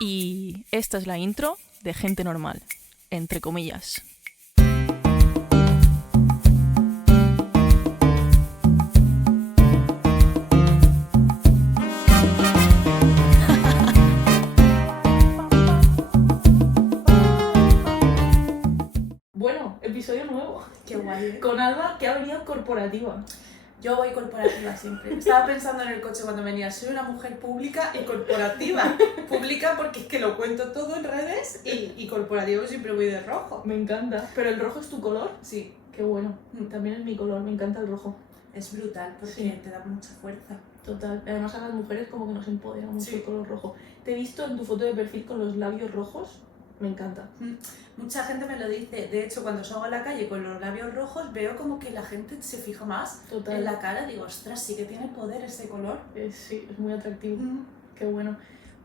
Y esta es la intro de Gente Normal, entre comillas. Bueno, episodio nuevo. Qué guay, ¿eh? Con Alba, que ha venido corporativa. Yo voy corporativa siempre. Estaba pensando en el coche cuando venía, soy una mujer pública y corporativa. Pública porque es que lo cuento todo en redes y corporativo siempre voy de rojo. Me encanta. ¿Pero el rojo es tu color? Sí, Qué bueno. También es mi color, me encanta el rojo. es brutal porque Sí. te da mucha fuerza. Total. Además a las mujeres como que nos empodera mucho Sí. el color rojo. Te he visto en tu foto de perfil con los labios rojos. Me encanta. Mucha gente me lo dice. De hecho, cuando salgo a la calle con los labios rojos, veo como que la gente se fija más Total. en la cara. Digo, ostras, sí que tiene poder ese color. Sí, es muy atractivo. Qué bueno.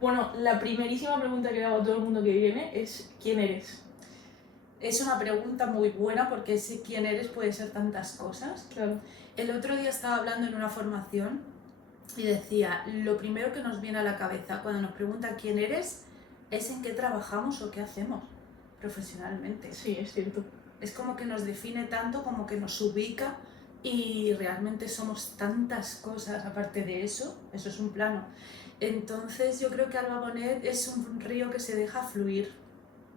Bueno, la primerísima pregunta que le hago a todo el mundo que viene es ¿quién eres? Es una pregunta muy buena porque si quién eres puede ser tantas cosas. Claro. El otro día estaba hablando en una formación y decía, lo primero que nos viene a la cabeza cuando nos preguntan quién eres es en qué trabajamos o qué hacemos profesionalmente. Sí, es cierto. Es como que nos define tanto, como que nos ubica y realmente somos tantas cosas aparte de eso es un plano. Entonces yo creo que Alba Bonet es un río que se deja fluir,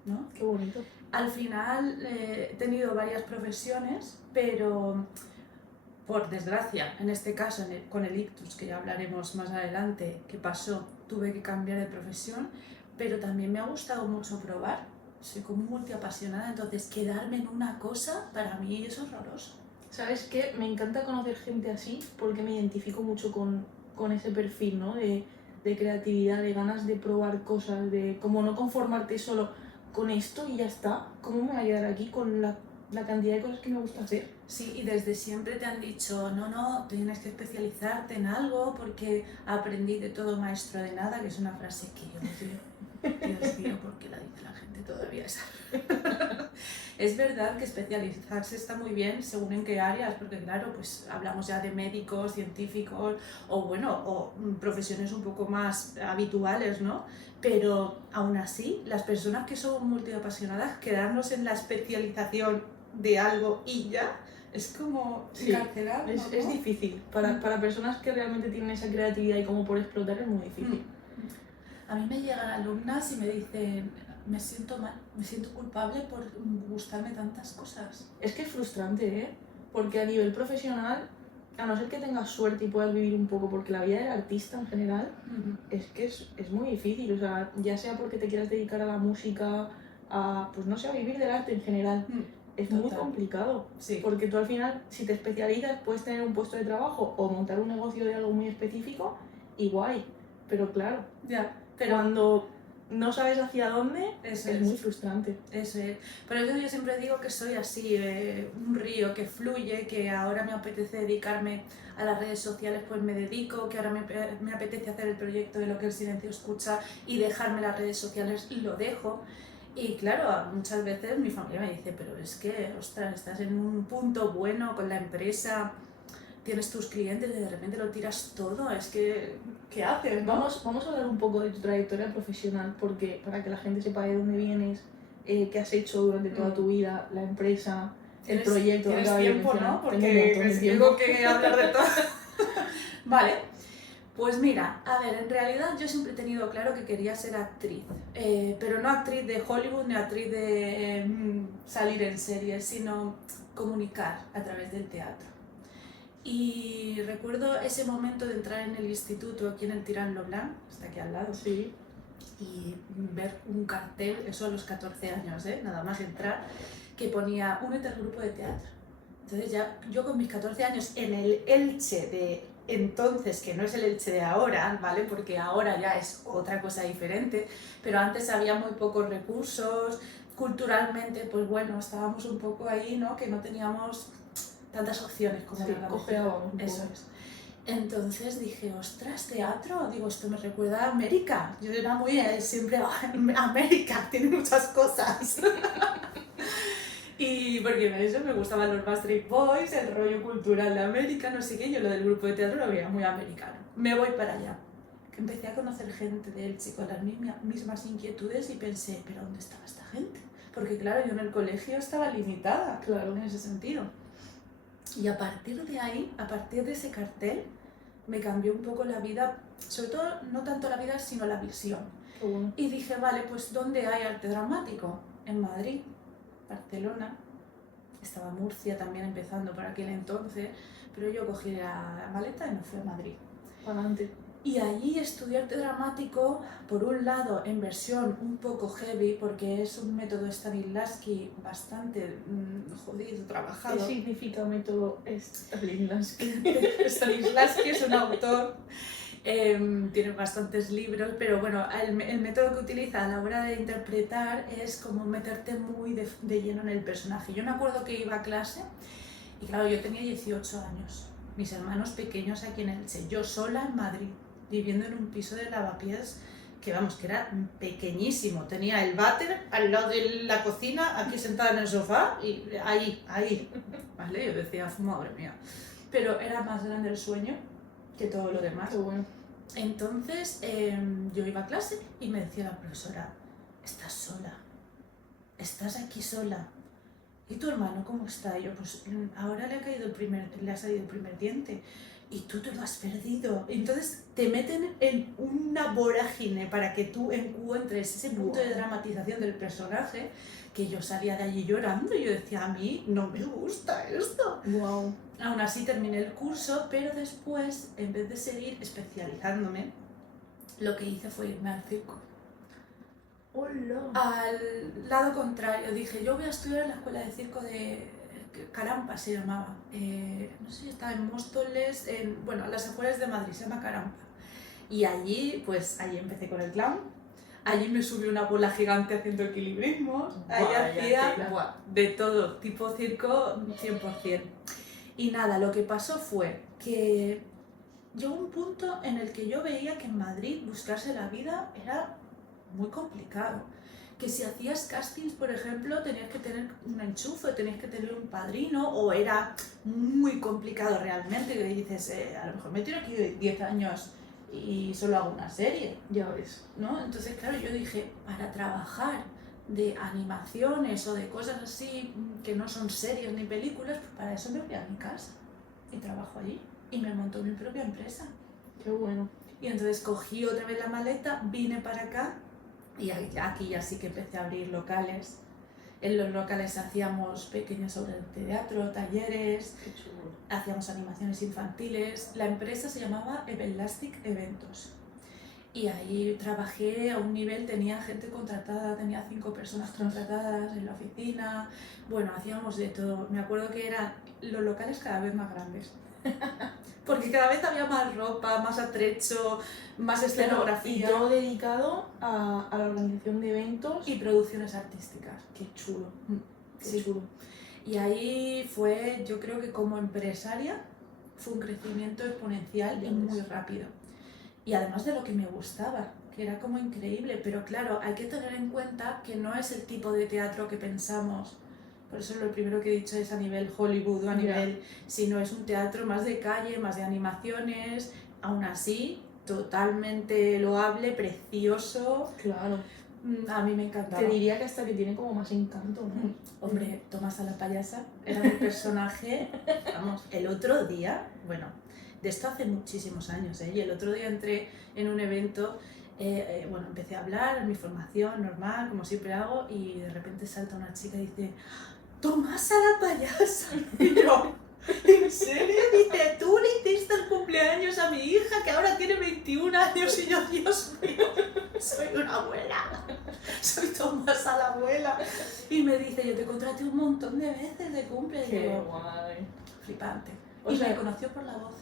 ¿no? Qué bonito. Al final he tenido varias profesiones, pero por desgracia, en este caso con el ictus, que ya hablaremos más adelante, qué pasó, tuve que cambiar de profesión, pero también me ha gustado mucho probar. Soy como multiapasionada, entonces quedarme en una cosa para mí es horroroso. ¿Sabes qué? Me encanta conocer gente así porque me identifico mucho con ese perfil, ¿no? De creatividad, de ganas de probar cosas, de como no conformarte solo con esto y ya está. ¿Cómo me voy a quedar aquí con la cantidad de cosas que me gusta hacer? Sí, y desde siempre te han dicho, no, tienes que especializarte en algo porque aprendí de todo maestro de nada, que es una frase que yo odio. Dios mío, ¿por qué la dice la gente todavía esa? Es verdad que especializarse está muy bien según en qué áreas, porque claro, pues hablamos ya de médicos, científicos o profesiones un poco más habituales, ¿no? Pero aún así, las personas que son multiapasionadas, quedarnos en la especialización de algo y ya, es como carcelar, ¿no? Es difícil. Para personas que realmente tienen esa creatividad y como por explotar es muy difícil. A mí me llegan alumnas y me dicen, me siento mal, me siento culpable por gustarme tantas cosas. Es que es frustrante, ¿eh? Porque a nivel profesional, a no ser que tengas suerte y puedas vivir un poco, porque la vida del artista en general es que es muy difícil, o sea, ya sea porque te quieras dedicar a la música, a, pues no sé, a vivir del arte en general, es Total. muy complicado, Sí. porque tú al final, si te especializas, puedes tener un puesto de trabajo o montar un negocio de algo muy específico y guay, pero claro, Ya, pero cuando no sabes hacia dónde, eso es muy frustrante. Eso es. Por eso yo siempre digo que soy así, un río que fluye, que ahora me apetece dedicarme a las redes sociales, pues me dedico, que ahora me apetece hacer el proyecto de Lo que el silencio escucha y dejarme las redes sociales y lo dejo. Y claro, muchas veces mi familia me dice, pero es que, ostras, estás en un punto bueno con la empresa, tienes tus clientes y de repente lo tiras todo, es que, ¿qué haces, no? Vamos a hablar un poco de tu trayectoria profesional, porque para que la gente sepa de dónde vienes, qué has hecho durante toda tu vida, la empresa, el proyecto. Tienes tiempo, ¿no? Porque tengo un montón de tiempo. tengo que hablar de todo. Vale, pues mira, a ver, en realidad yo siempre he tenido claro que quería ser actriz, pero no actriz de Hollywood ni actriz de salir en series, sino comunicar a través del teatro. Y recuerdo ese momento de entrar en el instituto aquí en el Tirán Lo Blanc, está aquí al lado, Sí. y ver un cartel, eso a los 14 años, nada más entrar, que ponía únete al grupo de teatro. Entonces ya yo con mis 14 años en el Elche de entonces, que no es el Elche de ahora, ¿vale? Porque ahora ya es otra cosa diferente, pero antes había muy pocos recursos, culturalmente, pues bueno, estábamos un poco ahí, ¿no? Que no teníamos tantas opciones como ahora. Cojeábamos un poco. Eso es. Entonces dije, ostras, teatro, digo, esto me recuerda a América. Yo era muy siempre, América, tiene muchas cosas. Y porque eso me gustaban los Backstreet Boys, el rollo cultural de América, no sé qué, yo lo del grupo de teatro lo veía muy americano. Me voy para allá. que empecé a conocer gente de Elche con las mismas inquietudes y pensé, ¿pero dónde estaba esta gente? Porque claro, yo en el colegio estaba limitada, Claro. en ese sentido. Y a partir de ahí, a partir de ese cartel, me cambió un poco la vida, sobre todo no tanto la vida, sino la visión. Qué bueno. Y dije, vale, pues ¿dónde hay arte dramático? En Madrid, Barcelona, estaba Murcia también empezando por aquel entonces, pero yo cogí la maleta y me fui a Madrid. Para adelante. Y allí estudié arte dramático, por un lado en versión un poco heavy, porque es un método Stanislavski bastante jodido, trabajado. ¿Qué significa método Stanislavski? Stanislavski es un autor, tiene bastantes libros, pero bueno, el método que utiliza a la hora de interpretar es como meterte muy de lleno en el personaje. Yo me acuerdo que iba a clase y claro, yo tenía 18 años, mis hermanos pequeños aquí en Elche, yo sola en Madrid, viviendo en un piso de lavapiés que vamos, que era pequeñísimo, tenía el váter al lado de la cocina, aquí sentada en el sofá y ahí, ¿vale? Yo decía, madre mía, pero era más grande el sueño que todo lo demás. Qué bueno. Entonces yo iba a clase y me decía la profesora, estás sola, estás aquí sola. ¿Y tu hermano cómo está? Y yo, pues ahora le ha salido el primer diente. Y tú te lo has perdido. Entonces te meten en una vorágine para que tú encuentres ese punto de dramatización del personaje, que yo salía de allí llorando y yo decía, a mí no me gusta esto. Wow. Aún así terminé el curso, pero después, en vez de seguir especializándome, lo que hice fue irme al circo. Hola. Al lado contrario, dije, yo voy a estudiar en la escuela de circo de Carampa, se llamaba. No sé si estaba en Móstoles, bueno, a las afueras de Madrid, se llama Carampa. Y allí, pues, allí empecé con el clown. Allí me subí una bola gigante haciendo equilibrismos. Allí hacía de todo, tipo circo 100%. Y nada, lo que pasó fue que llegó un punto en el que yo veía que en Madrid buscarse la vida era muy complicado. Que si hacías castings, por ejemplo, tenías que tener un enchufe, tenías que tener un padrino, o era muy complicado realmente, que dices, a lo mejor me tiro aquí 10 años y solo hago una serie, Ya ves. ¿no? Entonces, claro, yo dije, para trabajar de animaciones o de cosas así que no son series ni películas, pues para eso me voy a mi casa y trabajo allí y me monto mi propia empresa. Qué bueno. Y entonces cogí otra vez la maleta, vine para acá y aquí ya sí que empecé a abrir locales. En los locales hacíamos pequeñas obras de teatro, talleres, Qué chulo. hacíamos animaciones infantiles. La empresa se llamaba Evelastic Eventos. Y ahí trabajé a un nivel, tenía gente contratada, tenía 5 personas contratadas en la oficina. Bueno, hacíamos de todo. Me acuerdo que eran los locales cada vez más grandes. Porque cada vez había más ropa, más atrecho, más escenografía. Y todo dedicado a la organización de eventos. Y producciones artísticas. Qué chulo. Qué Sí. chulo. Y ahí fue, yo creo que como empresaria, fue un crecimiento exponencial y muy rápido. Y además de lo que me gustaba, que era como increíble, pero claro, hay que tener en cuenta que no es el tipo de teatro que pensamos. Por eso lo primero que he dicho es a nivel Hollywood o a nivel, sino es un teatro más de calle, más de animaciones, aún así, totalmente loable, precioso. Claro. A mí me encantaba. Te diría que hasta que tiene como más encanto, ¿no? Hombre, Tomás a la payasa era mi personaje, vamos, el otro día, bueno, de esto hace muchísimos años, y el otro día entré en un evento, bueno, empecé a hablar en mi formación normal, como siempre hago, y de repente salta una chica y dice, Tomás a la payasa, y yo, ¿en serio? Dice, tú le hiciste el cumpleaños a mi hija que ahora tiene 21 años, y yo, Dios mío, soy una abuela, soy Tomás a la abuela. Y me dice, yo te contraté un montón de veces de cumple. Qué Y yo, guay. flipante. O Y sea, me conoció por la voz.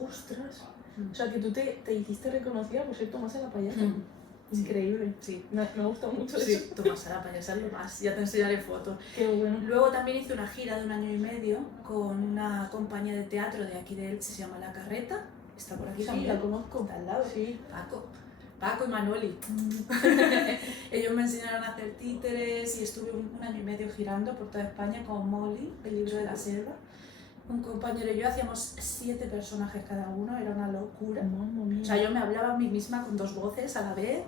Ostras. O sea, que tú te hiciste reconocida por ser Tomás en la payasa. Mm. Increíble. Sí. Me ha gustado mucho Sí, eso. Tomás a la payasa es lo más, ya te enseñaré fotos. Qué bueno. Luego también hice una gira de 1 año y medio con una compañía de teatro de aquí de Elche, se llama La Carreta. Está por aquí Sí, también. la conozco. Está al lado. Sí. Paco y Manoli. Ellos me enseñaron a hacer títeres y estuve 1 año y medio girando por toda España con Molly, el libro de la selva. un compañero y yo hacíamos 7 personajes cada uno, era una locura. Mamma mía. O sea, yo me hablaba a mí misma con 2 voces a la vez.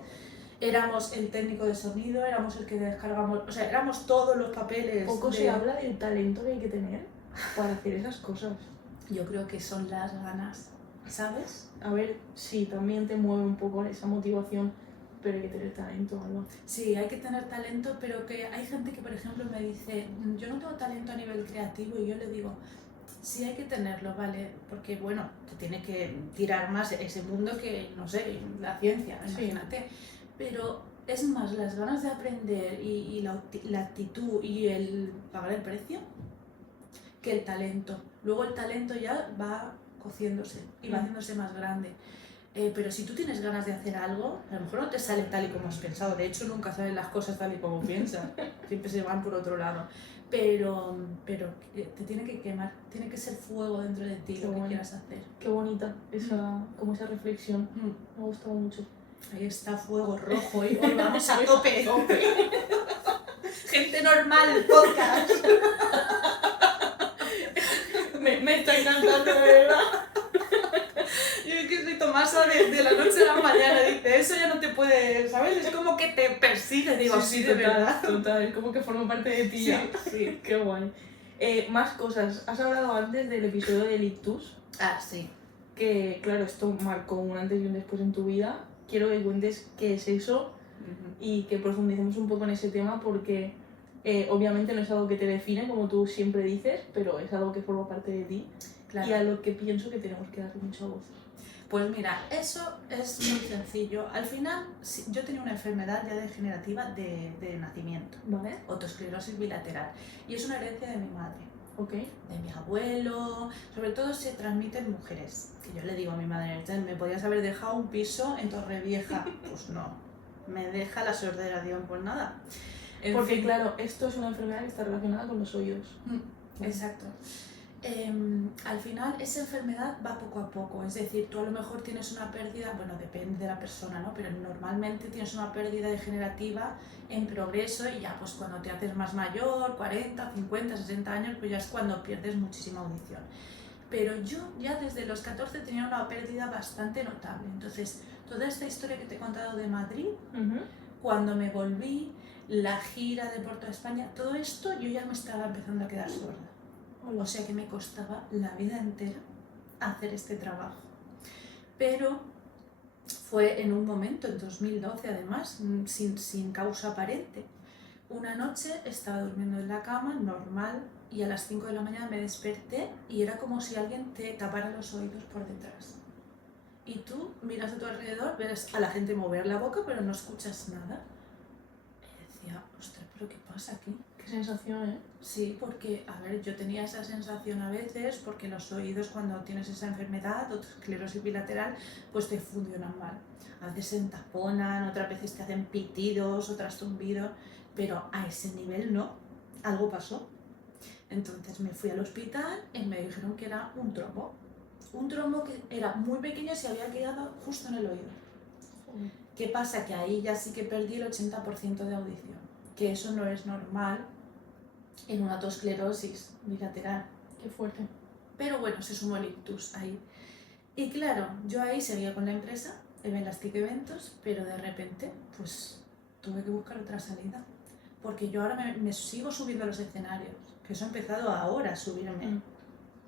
Éramos el técnico de sonido, éramos el que descargamos, o sea, éramos todos los papeles. Poco se habla del talento que hay que tener para hacer esas cosas. Yo creo que son las ganas, ¿sabes? A ver, sí, también te mueve un poco esa motivación, pero hay que tener talento, Alba. Sí, hay que tener talento, pero que hay gente que, por ejemplo, me dice, yo no tengo talento a nivel creativo, y yo le digo, sí hay que tenerlo, ¿vale? Porque, bueno, te tiene que tirar más ese mundo que, no sé, la ciencia, imagínate. Pero es más las ganas de aprender y la actitud y el pagar el precio que el talento. Luego el talento ya va cociéndose y va haciéndose más grande. Pero si tú tienes ganas de hacer algo, a lo mejor no te sale tal y como has pensado. De hecho, nunca salen las cosas tal y como piensas. Siempre se van por otro lado. Pero te tiene que quemar, tiene que ser fuego dentro de ti lo que quieras hacer. Qué bonita como esa reflexión. Me ha gustado mucho. Ahí está, fuego rojo, y hoy vamos a tope. Gente normal, podcast. me está encantando, de verdad. Yo es que soy Tomasa de la noche a la mañana, dice, eso ya no te puede, ¿sabes? Es como que te persigue, digo, sí, de total, verdad. Total, es como que forma parte de ti ya. Sí. Qué guay. Más cosas. Has hablado antes del episodio de Ictus. Ah, sí. Que, claro, esto marcó un antes y un después en tu vida. Quiero que cuentes qué es eso y que profundicemos un poco en ese tema porque obviamente no es algo que te define, como tú siempre dices, pero es algo que forma parte de ti. Claro. Y a lo que pienso que tenemos que darle mucha voz. Pues mira, eso es muy sencillo. Al final, yo tenía una enfermedad ya degenerativa de nacimiento, ¿vale? Autoesclerosis bilateral, y es una herencia de mi madre. Okay. De mi abuelo, sobre todo se transmite en mujeres. Que yo le digo a mi madre, ¿me podías haber dejado un piso en Torrevieja? Pues no, me deja la sordera, digo, pues nada. Porque claro, esto es una enfermedad que está relacionada con los oídos. Exacto. Al final esa enfermedad va poco a poco, es decir, tú a lo mejor tienes una pérdida, bueno, depende de la persona, ¿no? Pero normalmente tienes una pérdida degenerativa en progreso y ya pues cuando te haces más mayor, 40, 50, 60 años, pues ya es cuando pierdes muchísima audición. Pero yo ya desde los 14 tenía una pérdida bastante notable, entonces toda esta historia que te he contado de Madrid, cuando me volví, la gira de por toda España, todo esto yo ya me estaba empezando a quedar sorda. O sea que me costaba la vida entera hacer este trabajo. Pero fue en un momento, en 2012 además, sin causa aparente. Una noche estaba durmiendo en la cama, normal, y a las 5 de la mañana me desperté y era como si alguien te tapara los oídos por detrás. Y tú miras a tu alrededor, ves a la gente mover la boca, pero no escuchas nada. Y decía, ostras, ¿pero qué pasa aquí? Qué sensación, ¿eh? Sí, porque, a ver, yo tenía esa sensación a veces porque los oídos cuando tienes esa enfermedad o esclerosis bilateral pues te funcionan mal. A veces se entaponan, otras veces te hacen pitidos, otras zumbidos, pero a ese nivel no, algo pasó. Entonces me fui al hospital y me dijeron que era un trombo que era muy pequeño y se había quedado justo en el oído. ¿Qué pasa? Que ahí ya sí que perdí el 80% de audición, que eso no es normal en una autoesclerosis bilateral. Qué fuerte. Pero bueno, se sumó el ictus ahí. Y claro, yo ahí seguía con la empresa, Elastic Eventos, pero de repente, pues tuve que buscar otra salida. Porque yo ahora me sigo subiendo a los escenarios, que eso he empezado ahora a subirme.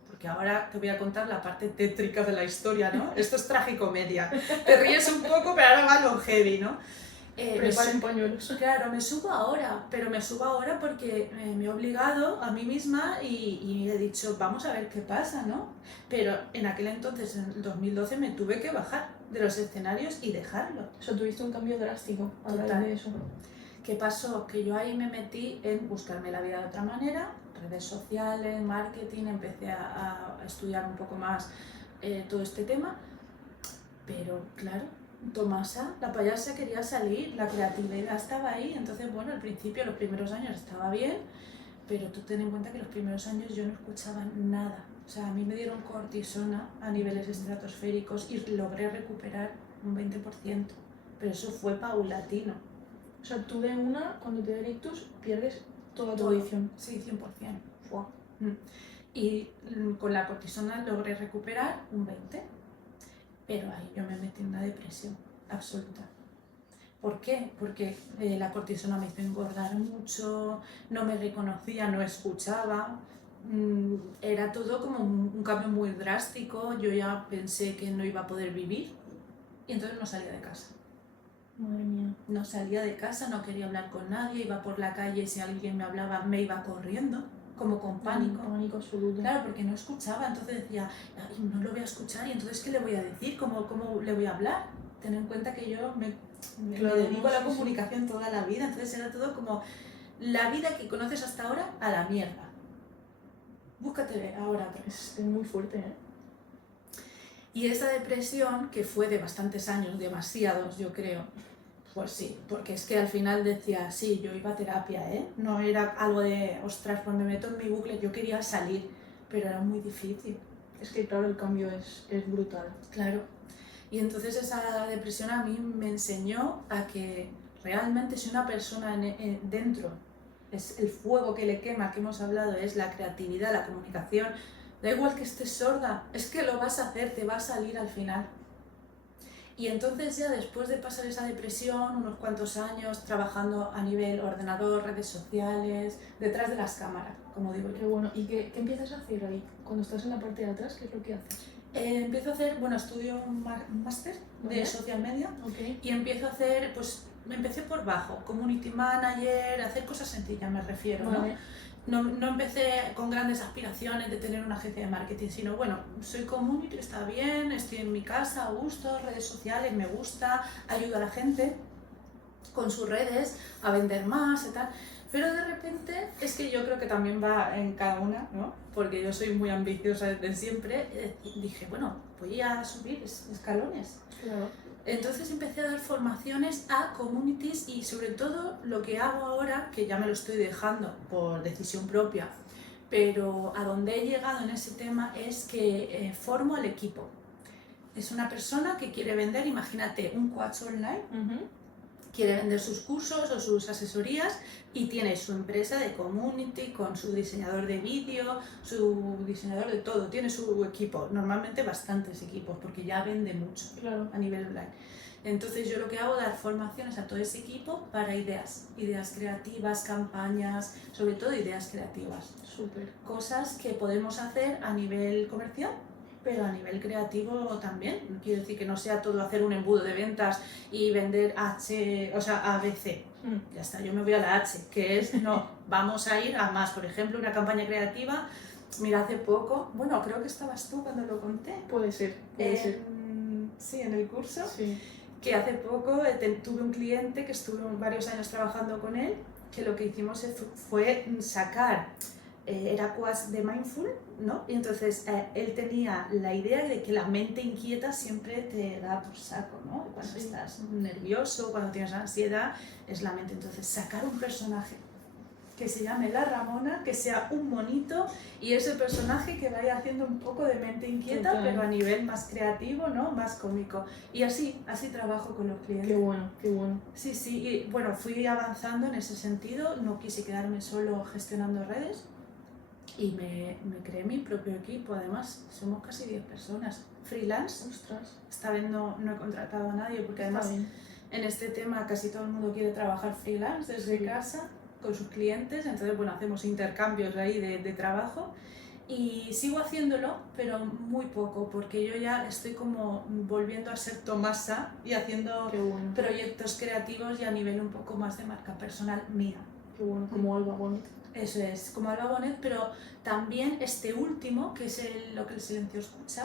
Porque ahora te voy a contar la parte tétrica de la historia, ¿no? Esto es tragicomedia. Te ríes un poco, pero ahora va lo heavy, ¿no? Preparen pañuelos. Claro, me subo ahora, pero me subo ahora porque me he obligado a mí misma y he dicho, vamos a ver qué pasa, ¿no? Pero en aquel entonces, en el 2012, me tuve que bajar de los escenarios y dejarlo. O sea, tuviste un cambio drástico a Total. de eso. ¿Qué pasó? Que yo ahí me metí en buscarme la vida de otra manera, redes sociales, marketing, empecé a estudiar un poco más todo este tema, pero claro, Tomasa, la payasa, quería salir, la creatividad estaba ahí, entonces bueno, al principio, los primeros años estaba bien, pero tú ten en cuenta que los primeros años yo no escuchaba nada, o sea, a mí me dieron cortisona a niveles estratosféricos y logré recuperar un 20%, pero eso fue paulatino. O sea, tú de una, cuando te da ictus, pierdes toda tu audición. Sí, 100%. Wow. y con la cortisona logré recuperar un 20, pero ahí yo me metí en una depresión absoluta. ¿Por qué? Porque la cortisona me hizo engordar mucho, no me reconocía, no escuchaba, era todo como un cambio muy drástico, yo ya pensé que no iba a poder vivir y entonces no salía de casa. Madre mía. No salía de casa, no quería hablar con nadie, iba por la calle y si alguien me hablaba me iba corriendo, como con pánico. Pánico absoluto. Claro, porque no escuchaba, entonces decía, "Ay, no lo voy a escuchar y entonces ¿qué le voy a decir? ¿Cómo le voy a hablar? Ten en cuenta que yo me dedico a la comunicación toda la vida, entonces era todo como la vida que conoces hasta ahora a la mierda. Búscate ahora otra. Es muy fuerte, ¿eh? Y esa depresión, que fue de bastantes años, demasiados yo creo, pues sí, porque es que al final decía, sí, yo iba a terapia, ¿eh? No era algo de, ostras, pues me meto en mi bucle, yo quería salir, pero era muy difícil. Es que claro, el cambio es brutal. Claro. Y entonces esa depresión a mí me enseñó a que realmente si una persona dentro es el fuego que le quema, que hemos hablado, es la creatividad, la comunicación, da igual que estés sorda, es que lo vas a hacer, te va a salir al final. Y entonces ya después de pasar esa depresión, unos cuantos años trabajando a nivel ordenador, redes sociales, detrás de las cámaras, como digo yo. Qué bueno. ¿Y qué empiezas a hacer ahí? Cuando estás en la parte de atrás, ¿qué es lo que haces? Empiezo a hacer, bueno, estudio un máster de social media y empiezo a hacer, pues me empecé por bajo, community manager, hacer cosas sencillas me refiero, ¿no? No empecé con grandes aspiraciones de tener una agencia de marketing, sino bueno, soy community, está bien, estoy en mi casa a gusto, redes sociales, me gusta, ayudo a la gente con sus redes a vender más y tal. Pero de repente es que yo creo que también va en cada una, ¿no? Porque yo soy muy ambiciosa desde siempre. Dije, bueno, voy a subir escalones. Claro. Entonces empecé a dar formaciones a communities y sobre todo lo que hago ahora, que ya me lo estoy dejando por decisión propia, pero a donde he llegado en ese tema es que formo al equipo. Es una persona que quiere vender, imagínate, un coach online, quiere vender sus cursos o sus asesorías y tiene su empresa de community con su diseñador de vídeo, su diseñador de todo, tiene su equipo, normalmente bastantes equipos porque ya vende mucho a nivel online. Entonces yo lo que hago es dar formaciones a todo ese equipo para ideas creativas, campañas, sobre todo ideas creativas. Súper. Cosas que podemos hacer a nivel comercial, pero a nivel creativo también. No quiere decir que no sea todo hacer un embudo de ventas y vender ABC. Ya está, yo me voy a la H, que es, no, vamos a ir a más. Por ejemplo, una campaña creativa, mira, hace poco, bueno, creo que estabas tú cuando lo conté. Puede ser. Sí, en el curso. Sí. Que hace poco tuve un cliente que estuve varios años trabajando con él, que lo que hicimos fue sacar, era coach de mindful, ¿no? Y entonces él tenía la idea de que la mente inquieta siempre te da por saco, ¿no? Cuando estás nervioso, cuando tienes ansiedad, es la mente. Entonces sacar un personaje que se llame la Ramona, que sea un monito y ese personaje que vaya haciendo un poco de mente inquieta, total, pero a nivel más creativo, ¿no? Más cómico. Y así trabajo con los clientes. Qué bueno, qué bueno. Sí, y bueno, fui avanzando en ese sentido, no quise quedarme solo gestionando redes y me creé mi propio equipo. Además, somos casi 10 personas. Freelance. Ostras. Esta vez no he contratado a nadie porque además en este tema casi todo el mundo quiere trabajar freelance desde casa con sus clientes, entonces bueno, hacemos intercambios ahí de trabajo y sigo haciéndolo, pero muy poco, porque yo ya estoy como volviendo a ser Tomasa y haciendo proyectos creativos y a nivel un poco más de marca personal mía. Qué bueno, como Alba Bonet. Eso es, como Alba Bonet, pero también este último, que es lo que el silencio escucha,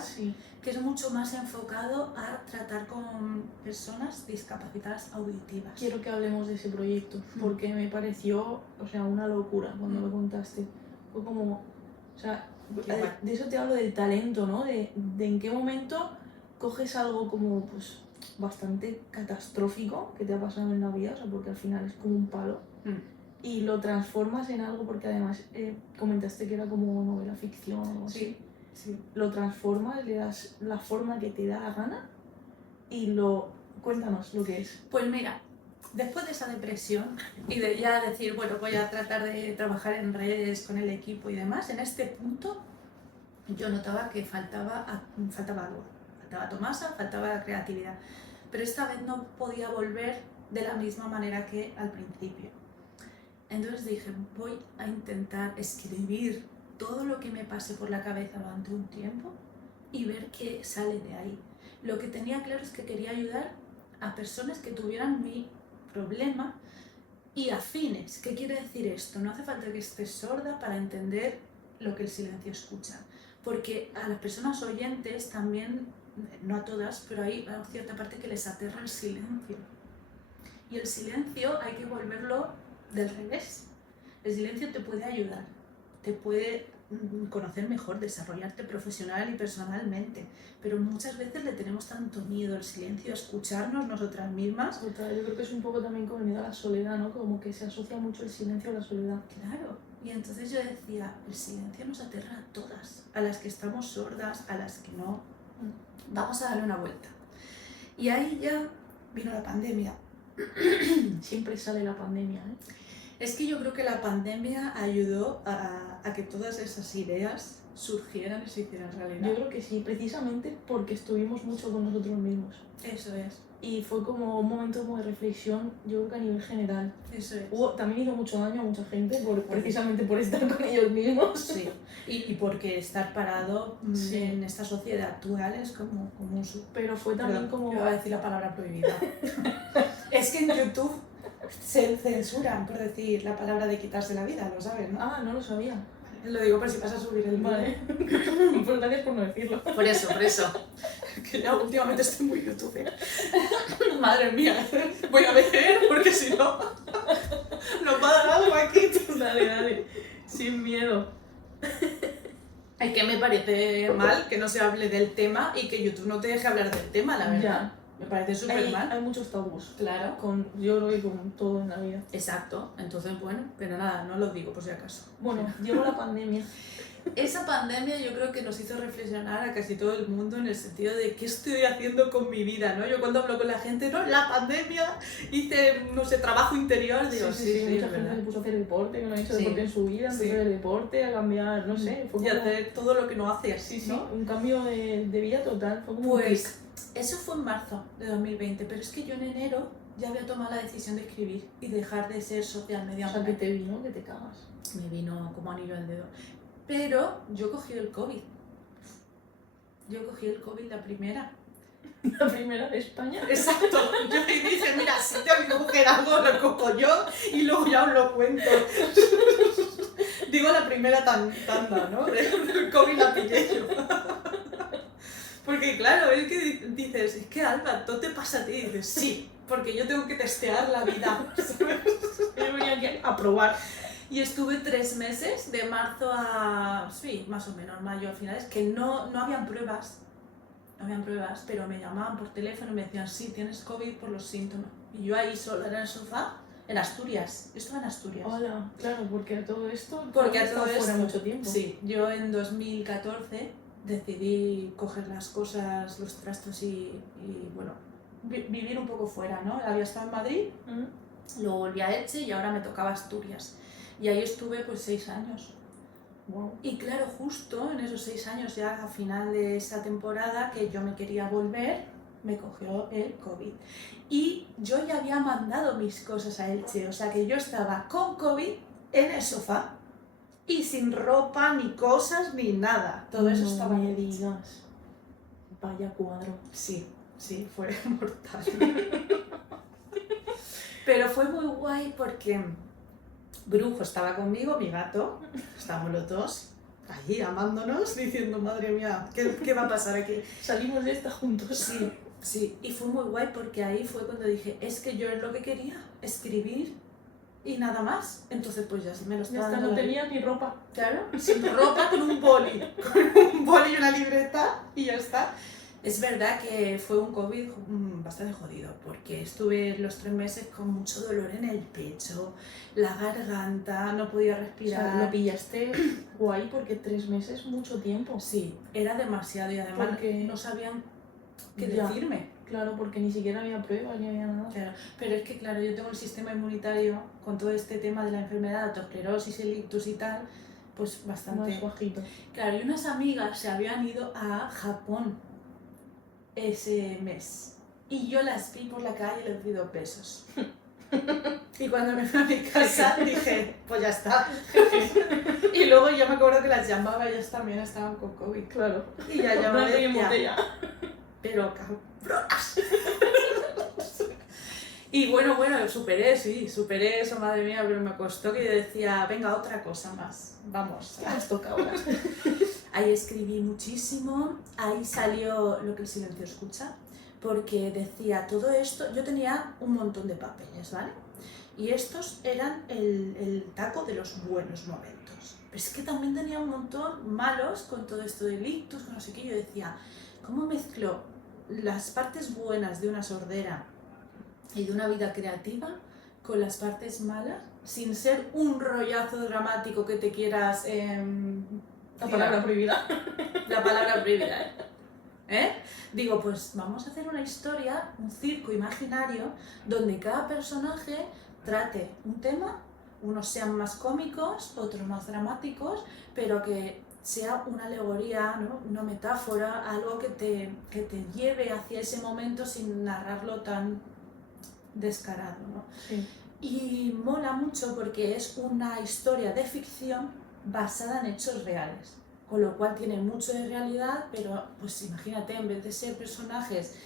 que es mucho más enfocado a tratar con personas discapacitadas auditivas. Quiero que hablemos de ese proyecto, porque me pareció, o sea, una locura cuando lo contaste. Fue como, o sea, de eso te hablo del talento, ¿no? De en qué momento coges algo como, pues, bastante catastrófico que te ha pasado en la vida, o sea, porque al final es como un palo. Y lo transformas en algo, porque además comentaste que era como novela ficción o algo así. Sí. Lo transformas, le das la forma que te da la gana y cuéntanos lo que es. Pues mira, después de esa depresión y de ya decir, bueno, voy a tratar de trabajar en redes con el equipo y demás, en este punto yo notaba que faltaba algo, faltaba Tomasa, faltaba la creatividad, pero esta vez no podía volver de la misma manera que al principio. Entonces dije, voy a intentar escribir todo lo que me pase por la cabeza durante un tiempo y ver qué sale de ahí. Lo que tenía claro es que quería ayudar a personas que tuvieran mi problema y afines. ¿Qué quiere decir esto? No hace falta que estés sorda para entender lo que el silencio escucha, porque a las personas oyentes también, no a todas, pero hay cierta parte que les aterra el silencio. Y el silencio hay que volverlo del revés. El silencio te puede ayudar, te puede conocer mejor, desarrollarte profesional y personalmente, pero muchas veces le tenemos tanto miedo al silencio, a escucharnos nosotras mismas. Total, yo creo que es un poco también como el miedo a la soledad, ¿no? Como que se asocia mucho el silencio a la soledad. Claro, y entonces yo decía, el silencio nos aterra a todas, a las que estamos sordas, a las que no. Vamos a darle una vuelta. Y ahí ya vino la pandemia. Siempre sale la pandemia, ¿eh? Es que yo creo que la pandemia ayudó a que todas esas ideas surgieran y se hicieran realidad. Yo creo que sí, precisamente porque estuvimos mucho con nosotros mismos. Eso es. Y fue como un momento como de reflexión, yo creo que a nivel general. Eso es. También hizo mucho daño a mucha gente, precisamente por estar con ellos mismos. Sí, y porque estar parado Sí. en esta sociedad actual es como un Pero fue también Perdón, como... iba a decir la palabra prohibida. Es que en YouTube se censuran por decir la palabra de quitarse la vida, lo sabes, ¿no? Ah, no lo sabía. Lo digo por si vas a subir el vídeo. Vale. Pues gracias por no decirlo. Por eso. Que ya últimamente estoy muy youtuber. Madre mía, voy a ver porque si no nos va a dar algo aquí. Dale, sin miedo. Es que me parece mal que no se hable del tema y que YouTube no te deje hablar del tema, la verdad. Ya. Me parece súper mal. Hay muchos tabús. Claro. Yo creo que con todo en la vida. Exacto. Entonces, bueno, pero nada, no lo digo por si acaso. Bueno, llegó la pandemia. Esa pandemia yo creo que nos hizo reflexionar a casi todo el mundo en el sentido de qué estoy haciendo con mi vida, ¿no? Yo cuando hablo con la gente, no, la pandemia, hice, no sé, trabajo interior, digo, sí, mucha gente se puso a hacer deporte, que no ha hecho deporte en su vida, empezó a hacer deporte, a cambiar, no sé. Fue y como... hacer todo lo que no hace, ¿no? Un cambio de vida total. Fue como pues eso fue en marzo de 2020, pero es que yo en enero ya había tomado la decisión de escribir y dejar de ser social media. O sea, que te vino, que te cagas. Me vino como anillo al dedo. Pero yo cogí el COVID. Yo cogí el COVID la primera. La primera de España. Exacto. Yo le dije, mira, si tengo que coger algo, lo cojo yo y luego ya os lo cuento. Digo la primera tanda, ¿no? Del COVID la pillé yo. Porque claro, es que dices, es que Alba, todo te pasa a ti. Y dices, sí, porque yo tengo que testear la vida. Yo venía aquí a probar. Y estuve 3 meses, de marzo a, sí, más o menos, mayo a finales, que no habían pruebas. No habían pruebas, pero me llamaban por teléfono y me decían, sí, tienes COVID por los síntomas. Y yo ahí sola en el sofá, en Asturias. Yo estaba en Asturias. Hola, claro, porque a todo esto... Porque a todo esto... fuera mucho tiempo. Sí, yo en 2014 decidí coger las cosas, los trastos y bueno, vivir un poco fuera, ¿no? Había estado en Madrid, luego volví a Elche y ahora me tocaba Asturias. Y ahí estuve pues 6 años. Wow. Y claro, justo en esos 6 años, ya a final de esa temporada que yo me quería volver, me cogió el COVID. Y yo ya había mandado mis cosas a Elche, o sea que yo estaba con COVID en el sofá y sin ropa, ni cosas, ni nada. Todo eso estaba No me en Elche. digas. Vaya cuadro. Sí, fue mortal. Pero fue muy guay porque Brujo estaba conmigo, mi gato, estábamos los dos allí amándonos, diciendo, madre mía, ¿qué va a pasar aquí? Salimos de esta juntos. Sí, y fue muy guay porque ahí fue cuando dije, es que yo es lo que quería, escribir y nada más. Entonces pues ya me lo estaba dando. No tenía ni ropa. Claro, sin ropa, con un boli y una libreta y ya está. Es verdad que fue un COVID bastante jodido, porque estuve los 3 meses con mucho dolor en el pecho, la garganta, no podía respirar. O sea, lo pillaste guay porque 3 meses, mucho tiempo. Sí, era demasiado y además porque no sabían qué decirme. Claro, porque ni siquiera había pruebas ni había nada. Claro, pero es que claro, yo tengo el sistema inmunitario con todo este tema de la enfermedad, autoesclerosis, el ictus y tal, pues bastante... Más bajito. Claro, y unas amigas se habían ido a Japón ese mes. Y yo las vi por la calle y les di 2 besos. Y cuando me fui a mi casa dije, pues ya está. Y luego yo me acuerdo que las llamaba, ellas también estaban con COVID. Claro. Y ya llamaba y decía, botella. pero cabronas. Y bueno, superé eso, madre mía, pero me costó que yo decía, venga, otra cosa más, vamos. ¿Qué nos toca ahora? Ahí escribí muchísimo, ahí salió Lo que el silencio escucha, porque decía todo esto, yo tenía un montón de papeles, ¿vale? Y estos eran el taco de los buenos momentos. Pero es que también tenía un montón malos con todo esto de ictus, con no sé qué, yo decía, ¿cómo mezclo las partes buenas de una sordera y de una vida creativa con las partes malas, sin ser un rollazo dramático que te quieras... La palabra prohibida. La palabra prohibida, ¿eh? Digo, pues vamos a hacer una historia, un circo imaginario, donde cada personaje trate un tema, unos sean más cómicos, otros más dramáticos, pero que sea una alegoría, ¿no? Una metáfora, algo que te lleve hacia ese momento sin narrarlo tan descarado, ¿no? Sí. Y mola mucho porque es una historia de ficción basada en hechos reales, con lo cual tiene mucho de realidad, pero pues imagínate, en vez de ser personajes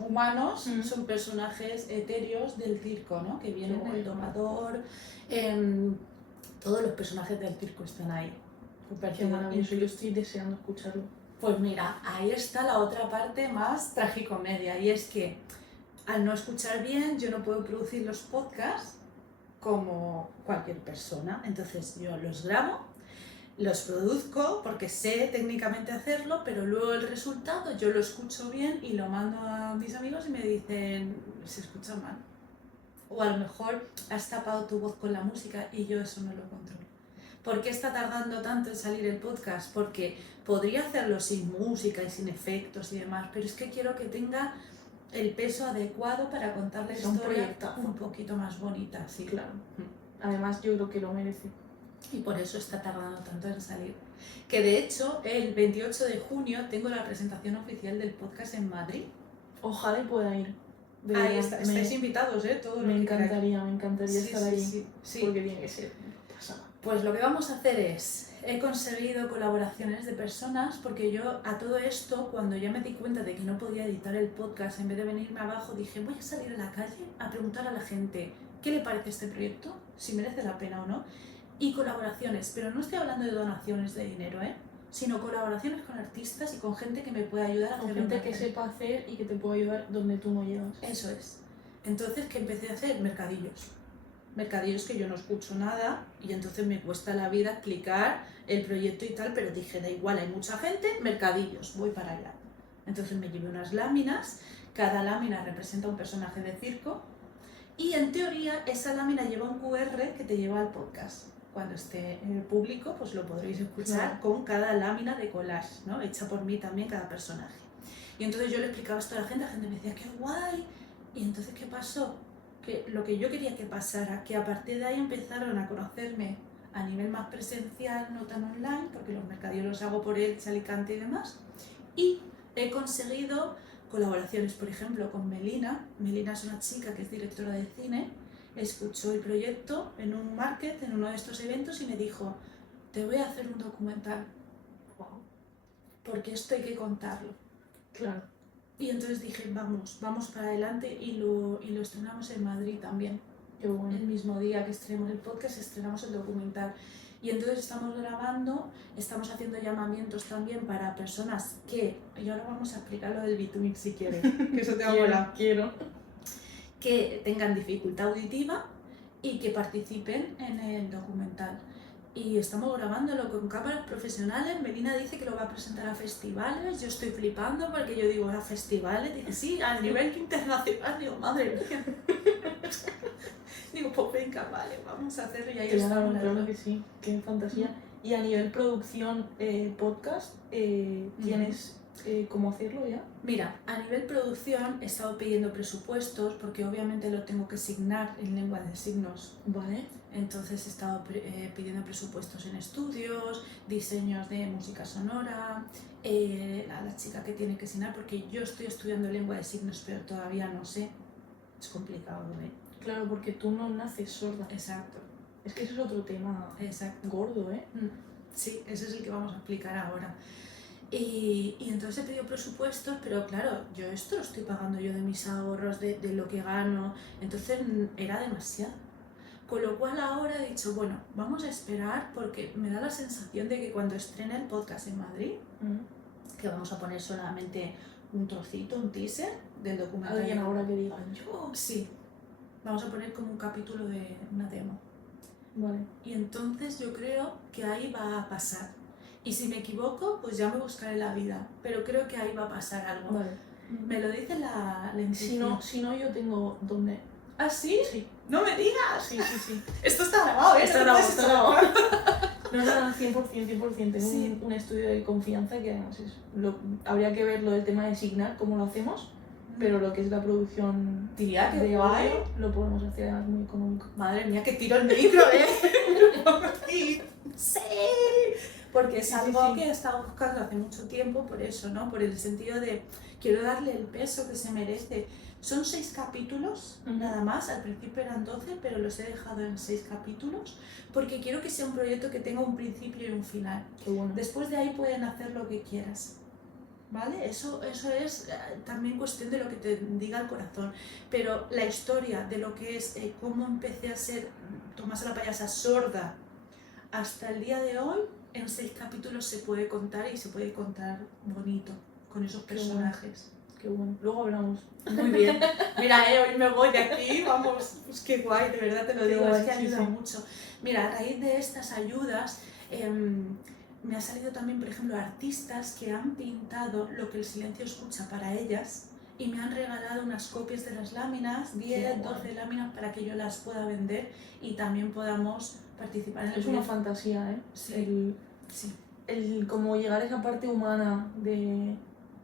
humanos, son personajes etéreos del circo, ¿no? Que vienen el domador, todos los personajes del circo están ahí. Qué maravilloso, yo estoy deseando escucharlo. Pues mira, ahí está la otra parte más tragicomedia, y es que al no escuchar bien yo no puedo producir los podcasts como cualquier persona, entonces yo los grabo, los produzco porque sé técnicamente hacerlo, pero luego el resultado yo lo escucho bien y lo mando a mis amigos y me dicen, se escucha mal, o a lo mejor has tapado tu voz con la música y yo eso no lo controlo. ¿Por qué está tardando tanto en salir el podcast? Porque podría hacerlo sin música y sin efectos y demás, pero es que quiero que tenga el peso adecuado para contar la historia un poquito más bonita. Sí, claro. Además yo creo que lo merece. Y por eso está tardando tanto en salir. Que de hecho el 28 de junio tengo la presentación oficial del podcast en Madrid. Ojalá pueda ir. Ahí estáis invitados, todo me encantaría sí, estar allí. Sí. Porque tiene que ser pasada. Pues lo que vamos a hacer es, he conseguido colaboraciones de personas, porque yo a todo esto, cuando ya me di cuenta de que no podía editar el podcast, en vez de venirme abajo, dije, voy a salir a la calle a preguntar a la gente qué le parece este proyecto, si merece la pena o no, y colaboraciones, pero no estoy hablando de donaciones de dinero, sino colaboraciones con artistas y con gente que me pueda ayudar a hacer. Con gente que sepa hacer y que te pueda ayudar donde tú no llegas. Eso es. Entonces, ¿qué empecé a hacer? Mercadillos que yo no escucho nada y entonces me cuesta la vida explicar el proyecto y tal, pero dije, da igual, hay mucha gente, mercadillos, voy para allá. Entonces me llevé unas láminas, cada lámina representa un personaje de circo y en teoría esa lámina lleva un QR que te lleva al podcast. Cuando esté en el público, pues lo podréis escuchar con cada lámina de collage, ¿no? Hecha por mí también cada personaje. Y entonces yo le explicaba esto a la gente me decía, qué guay. Y entonces, ¿qué pasó? Que lo que yo quería que pasara, que a partir de ahí empezaron a conocerme a nivel más presencial, no tan online, porque los mercadillos los hago por Elche, Alicante y demás, y he conseguido colaboraciones, por ejemplo, con Melina. Melina es una chica que es directora de cine, escuchó el proyecto en un market, en uno de estos eventos, y me dijo, te voy a hacer un documental, porque esto hay que contarlo. Claro. Y entonces dije, vamos para adelante, y lo estrenamos en Madrid también. Qué bueno. El mismo día que estrenamos el podcast, estrenamos el documental. Y entonces estamos grabando, estamos haciendo llamamientos también para personas que, y ahora vamos a explicar lo del Bitwin si quieres, que eso te mola. Quiero. Que tengan dificultad auditiva y que participen en el documental. Y estamos grabándolo con cámaras profesionales. Melina dice que lo va a presentar a festivales. Yo estoy flipando porque yo digo, ¿a festivales? Dice, sí, a nivel internacional. Digo, madre mía. Digo, pues venga, vale, vamos a hacerlo. Y ahí estamos. Claro que sí, qué fantasía. Y a nivel producción podcast, ¿tienes cómo hacerlo ya. Mira, a nivel producción he estado pidiendo presupuestos porque obviamente lo tengo que signar en lengua de signos. Vale. Entonces he estado pidiendo presupuestos en estudios, diseños de música sonora, a la chica que tiene que signar, porque yo estoy estudiando lengua de signos pero todavía no sé. Es complicado, ¿eh? Claro, porque tú no naces sorda. Exacto. Es que eso es otro tema Exacto. gordo, ¿eh? Sí, ese es el que vamos a explicar ahora. Y entonces he pedido presupuestos, pero claro, yo esto lo estoy pagando yo de mis ahorros, de lo que gano, entonces era demasiado. Con lo cual ahora he dicho, bueno, vamos a esperar porque me da la sensación de que cuando estrene el podcast en Madrid, que vamos a poner solamente un trocito, un teaser del documental. Alguien ahora que diga yo. Sí, vamos a poner como un capítulo de una demo. Vale. Y entonces yo creo que ahí va a pasar. Y si me equivoco, pues ya me buscaré la vida. Pero creo que ahí va a pasar algo. Vale. Me lo dice la intuición. Si no, yo tengo donde. ¿Ah, sí? Sí. ¡No me digas! Sí. Esto está grabado, ¿eh? Está grabado. No, 100%. Tengo Sí. un estudio de confianza que además habría que verlo del tema de signar, cómo lo hacemos, pero lo que es la producción Tía, qué de guay. audio lo podemos hacer además muy económico. Madre mía, que tiro el micro, ¿eh? Sí. Porque es algo que he estado buscando hace mucho tiempo, por eso, ¿no? Por el sentido de quiero darle el peso que se merece. Son 6 capítulos, nada más. Al principio eran 12, pero los he dejado en 6 capítulos porque quiero que sea un proyecto que tenga un principio y un final. Qué bueno. Después de ahí pueden hacer lo que quieras, ¿vale? Eso es también cuestión de lo que te diga el corazón. Pero la historia de lo que es cómo empecé a ser Tomasa la payasa sorda hasta el día de hoy, en 6 capítulos se puede contar y se puede contar bonito con esos personajes. Qué bueno. Luego hablamos. Muy bien. Mira, hoy me voy de aquí, vamos, pues qué guay, de verdad te lo digo, guay, es que ayuda sí. mucho. Mira, a raíz de estas ayudas, me ha salido también, por ejemplo, artistas que han pintado lo que el silencio escucha para ellas y me han regalado unas copias de las láminas, 10, 12 láminas para que yo las pueda vender y también podamos participar en el Es una proyecto. fantasía, ¿eh? Sí. El como llegar a esa parte humana de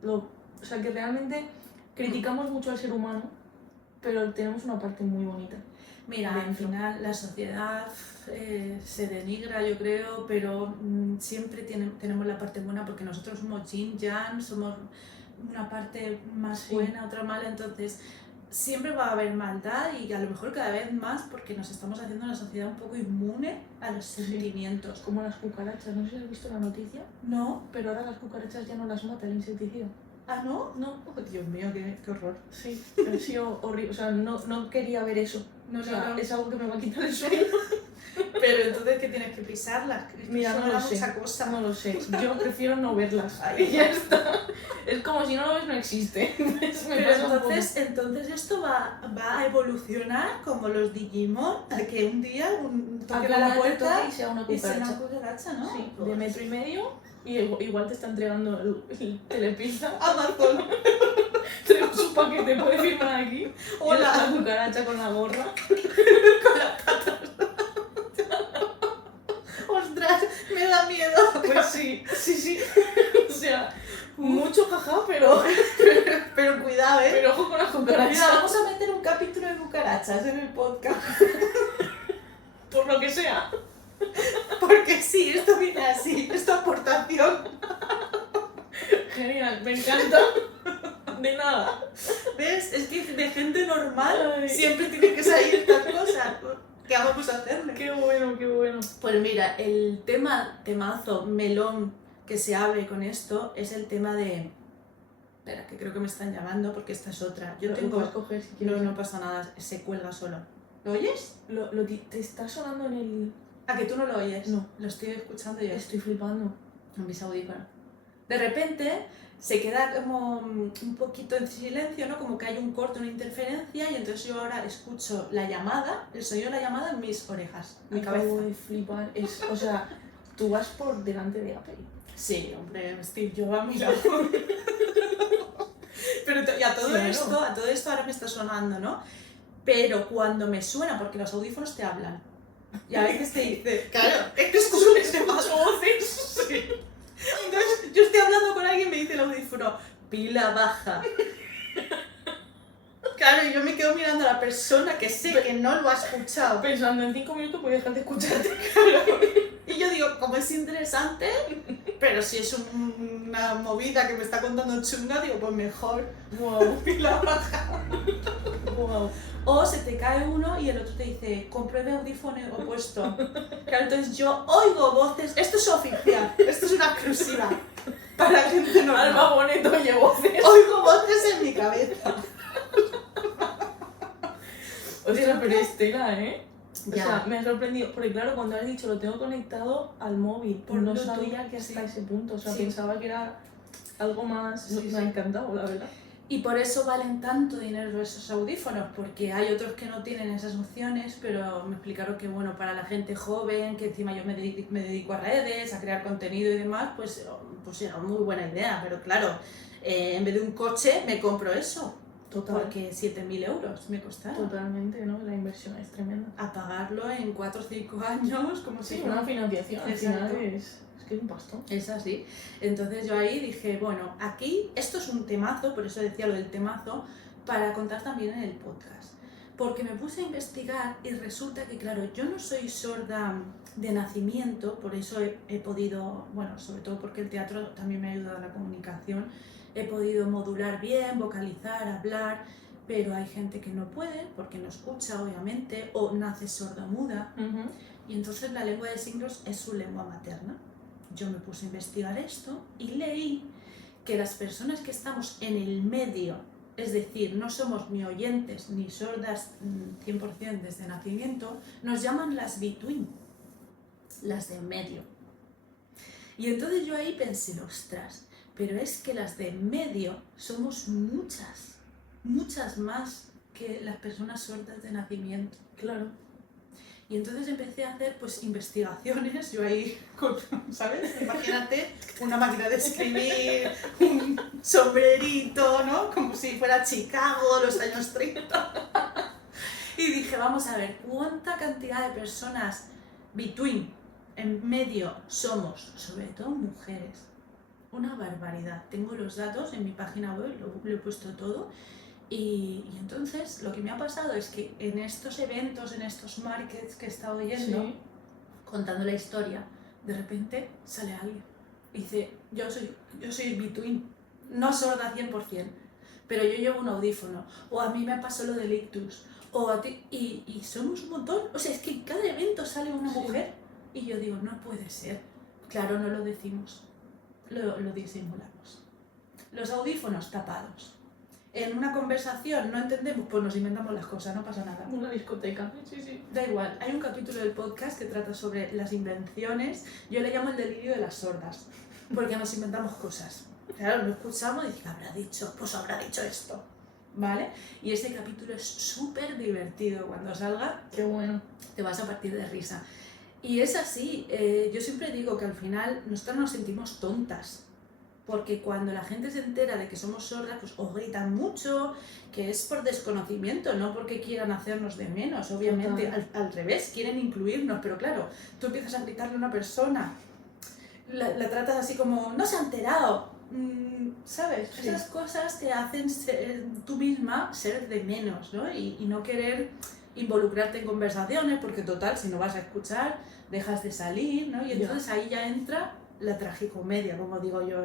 o sea, que realmente criticamos mucho al ser humano, pero tenemos una parte muy bonita. Mira, al final la sociedad se denigra, yo creo, pero siempre tenemos la parte buena porque nosotros somos yin yang, somos una parte más buena, otra mala, entonces siempre va a haber maldad y a lo mejor cada vez más porque nos estamos haciendo una sociedad un poco inmune a los sentimientos. Como las cucarachas, no sé si has visto la noticia. No. Pero ahora las cucarachas ya no las mata el insecticida. ¿Ah, no? No. Oh, Dios mío, qué horror. Sí, pero ha sido horrible, o sea, no quería ver eso. No, o sea, no. Es algo que me va a quitar el sueño. Pero entonces, ¿qué tienes que pisarlas? Mira, no lo sé. Mucha cosa. No lo sé. Yo prefiero no verlas. Ay, Y ya está. Es como si no lo ves, no existe. Pero entonces esto va a evolucionar como los Digimon, a que un día toque a la puerta y sea una y sea cucaracha. una cucaracha, ¿no? Sí, de 1,5 metros y igual te está entregando el telepizza. Amazon. Tenemos un paquete, puedes firmar aquí. Hola. La cucaracha con la gorra. Ostras, me da miedo. Pues sí. O sea, mucho jaja, pero Cuidado, ¿eh? pero ojo con las Mira, cucarachas. vamos a meter un capítulo de cucarachas en el podcast. Por lo que sea. Porque sí, esto viene así, esta aportación. Genial, me encanta. De nada. ¿Ves? Es que de gente normal Ay. siempre tiene que salir estas cosas. ¿Qué vamos a hacerle? Qué bueno, qué bueno. Pues mira, el temazo melón que se abre con esto es el tema de... Espera, que creo que me están llamando porque esta es otra. Yo Lo tengo... puedes coger si quieres. No pasa nada, se cuelga solo. ¿Lo oyes? Te está sonando en el... ¿A que tú no lo oyes? No. Lo estoy escuchando yo. Estoy flipando. En mis audífonos. De repente se queda como un poquito en silencio, ¿no? Como que hay un corte, una interferencia y entonces yo ahora escucho la llamada, el sonido de la llamada en mis orejas, en mi cabeza. Acabo de flipar. O sea, tú vas por delante de Apple. Sí, hombre, Steve Jobs a mi lado. Pero a todo esto ahora me está sonando, ¿no? Pero cuando me suena, porque los audífonos te hablan, y a veces te dice, claro, es que escucho más voces. Sí. Entonces yo estoy hablando con alguien y me dice el audífono, pila baja. Claro, y yo me quedo mirando a la persona que sé que no lo ha escuchado. Pensando en 5 minutos voy a dejar de escucharte. Y yo digo, como es interesante, pero si es una movida que me está contando chunga, digo, pues mejor. Wow, Pila baja. wow. O se te cae uno y el otro te dice, compruebe audífono opuesto. Claro, entonces yo oigo voces, esto es oficial, esto es una exclusiva para gente normal. Alma bonito oye voces. Oigo voces en mi cabeza. O sea, pero es tela, ¿eh? O Ya. sea, me ha sorprendido, porque claro, cuando has dicho lo tengo conectado al móvil, Por no Bluetooth, sabía que hasta sí. ese punto, o sea, Sí. pensaba que era algo más, Sí, me sí. ha encantado, la verdad. Y por eso valen tanto dinero esos audífonos, porque hay otros que no tienen esas opciones, pero me explicaron que bueno, para la gente joven, que encima yo me dedico a redes, a crear contenido y demás, pues era muy buena idea, pero claro, en vez de un coche me compro eso, Total. porque 7.000 euros me costaron. Totalmente, ¿no? La inversión es tremenda. A pagarlo en 4 o 5 años, como si Sí, fuera una financiación, al Exacto. final es que es un pastón. Es así. Entonces yo ahí dije, bueno, aquí esto es un temazo, por eso decía lo del temazo, para contar también en el podcast. Porque me puse a investigar y resulta que, claro, yo no soy sorda de nacimiento, por eso he podido, bueno, sobre todo porque el teatro también me ha ayudado a la comunicación, he podido modular bien, vocalizar, hablar, pero hay gente que no puede porque no escucha, obviamente, o nace sordomuda, y entonces la lengua de signos es su lengua materna. Yo me puse a investigar esto y leí que las personas que estamos en el medio, es decir, no somos ni oyentes ni sordas 100% desde nacimiento, nos llaman las between, las de en medio. Y entonces yo ahí pensé, ostras, pero es que las de en medio somos muchas, muchas más que las personas sordas de nacimiento. Claro. Y entonces empecé a hacer pues investigaciones, yo ahí, ¿sabes? Imagínate una máquina de escribir, un sombrerito, ¿no? Como si fuera Chicago, los años 30. Y dije, vamos a ver, ¿cuánta cantidad de personas between, en medio, somos? Sobre todo mujeres. Una barbaridad. Tengo los datos en mi página web, lo he puesto todo. Y entonces lo que me ha pasado es que en estos eventos, en estos markets que he estado yendo, Sí. contando la historia, de repente sale alguien y dice, yo soy between, no sorda 100%, pero yo llevo un audífono, o a mí me pasó lo del ictus, o a ti, y somos un montón, o sea, es que en cada evento sale una mujer, y yo digo, no puede ser, claro, no lo decimos, lo disimulamos. Los audífonos tapados. En una conversación no entendemos, pues nos inventamos las cosas, no pasa nada. Una discoteca. Sí, sí. Da igual, hay un capítulo del podcast que trata sobre las invenciones, yo le llamo el delirio de las sordas, porque nos inventamos cosas. Claro, lo escuchamos y dice, habrá dicho, pues habrá dicho esto, ¿vale? Y este capítulo es súper divertido, cuando salga Qué bueno. te vas a partir de risa. Y es así, yo siempre digo que al final nosotros nos sentimos tontas, porque cuando la gente se entera de que somos sordas, pues o gritan mucho, que es por desconocimiento, no porque quieran hacernos de menos, obviamente, al revés, quieren incluirnos, pero claro, tú empiezas a gritarle a una persona, la tratas así como, no se ha enterado, ¿sabes? Sí. Esas cosas te hacen tú misma ser de menos, ¿no? Y no querer involucrarte en conversaciones, porque total, si no vas a escuchar, dejas de salir, ¿no? Y entonces ahí ya entra la tragicomedia, como digo yo,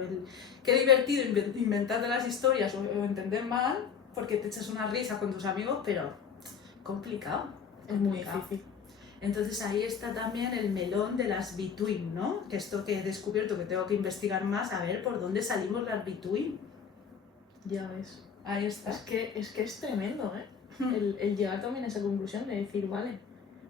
qué divertido inventarte las historias o entender mal, porque te echas una risa con tus amigos, pero complicado. Es muy difícil. Entonces ahí está también el melón de las between, ¿no? Que esto que he descubierto que tengo que investigar más, a ver por dónde salimos las between. Ya ves. Ahí está. Es que es tremendo, ¿eh? El llegar también a esa conclusión de decir, vale,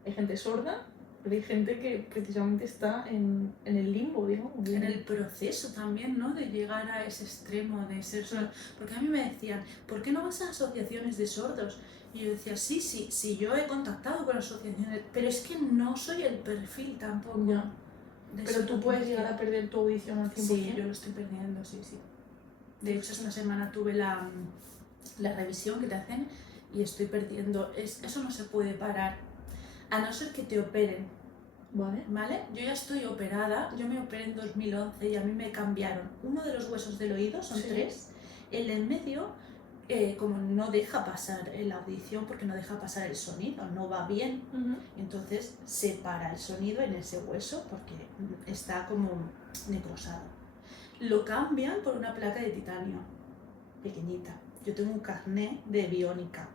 hay gente sorda, pero hay gente que precisamente está en el limbo, digamos. En el proceso también, ¿no? De llegar a ese extremo de ser sordo. Porque a mí me decían, ¿por qué no vas a asociaciones de sordos? Y yo decía, sí, yo he contactado con asociaciones, pero es que no soy el perfil tampoco. Ya. Pero tú puedes llegar a perder tu audición al 100%. Sí, yo lo estoy perdiendo, sí. De hecho, esta semana tuve la revisión que te hacen y estoy perdiendo. Eso no se puede parar, a no ser que te operen. Vale. ¿Vale? Yo ya estoy operada, yo me operé en 2011 y a mí me cambiaron uno de los huesos del oído, son Sí. 3, el del medio, como no deja pasar la audición porque no deja pasar el sonido, no va bien, entonces se para el sonido en ese hueso porque está como necrosado. Lo cambian por una placa de titanio, pequeñita. Yo tengo un carné de biónica,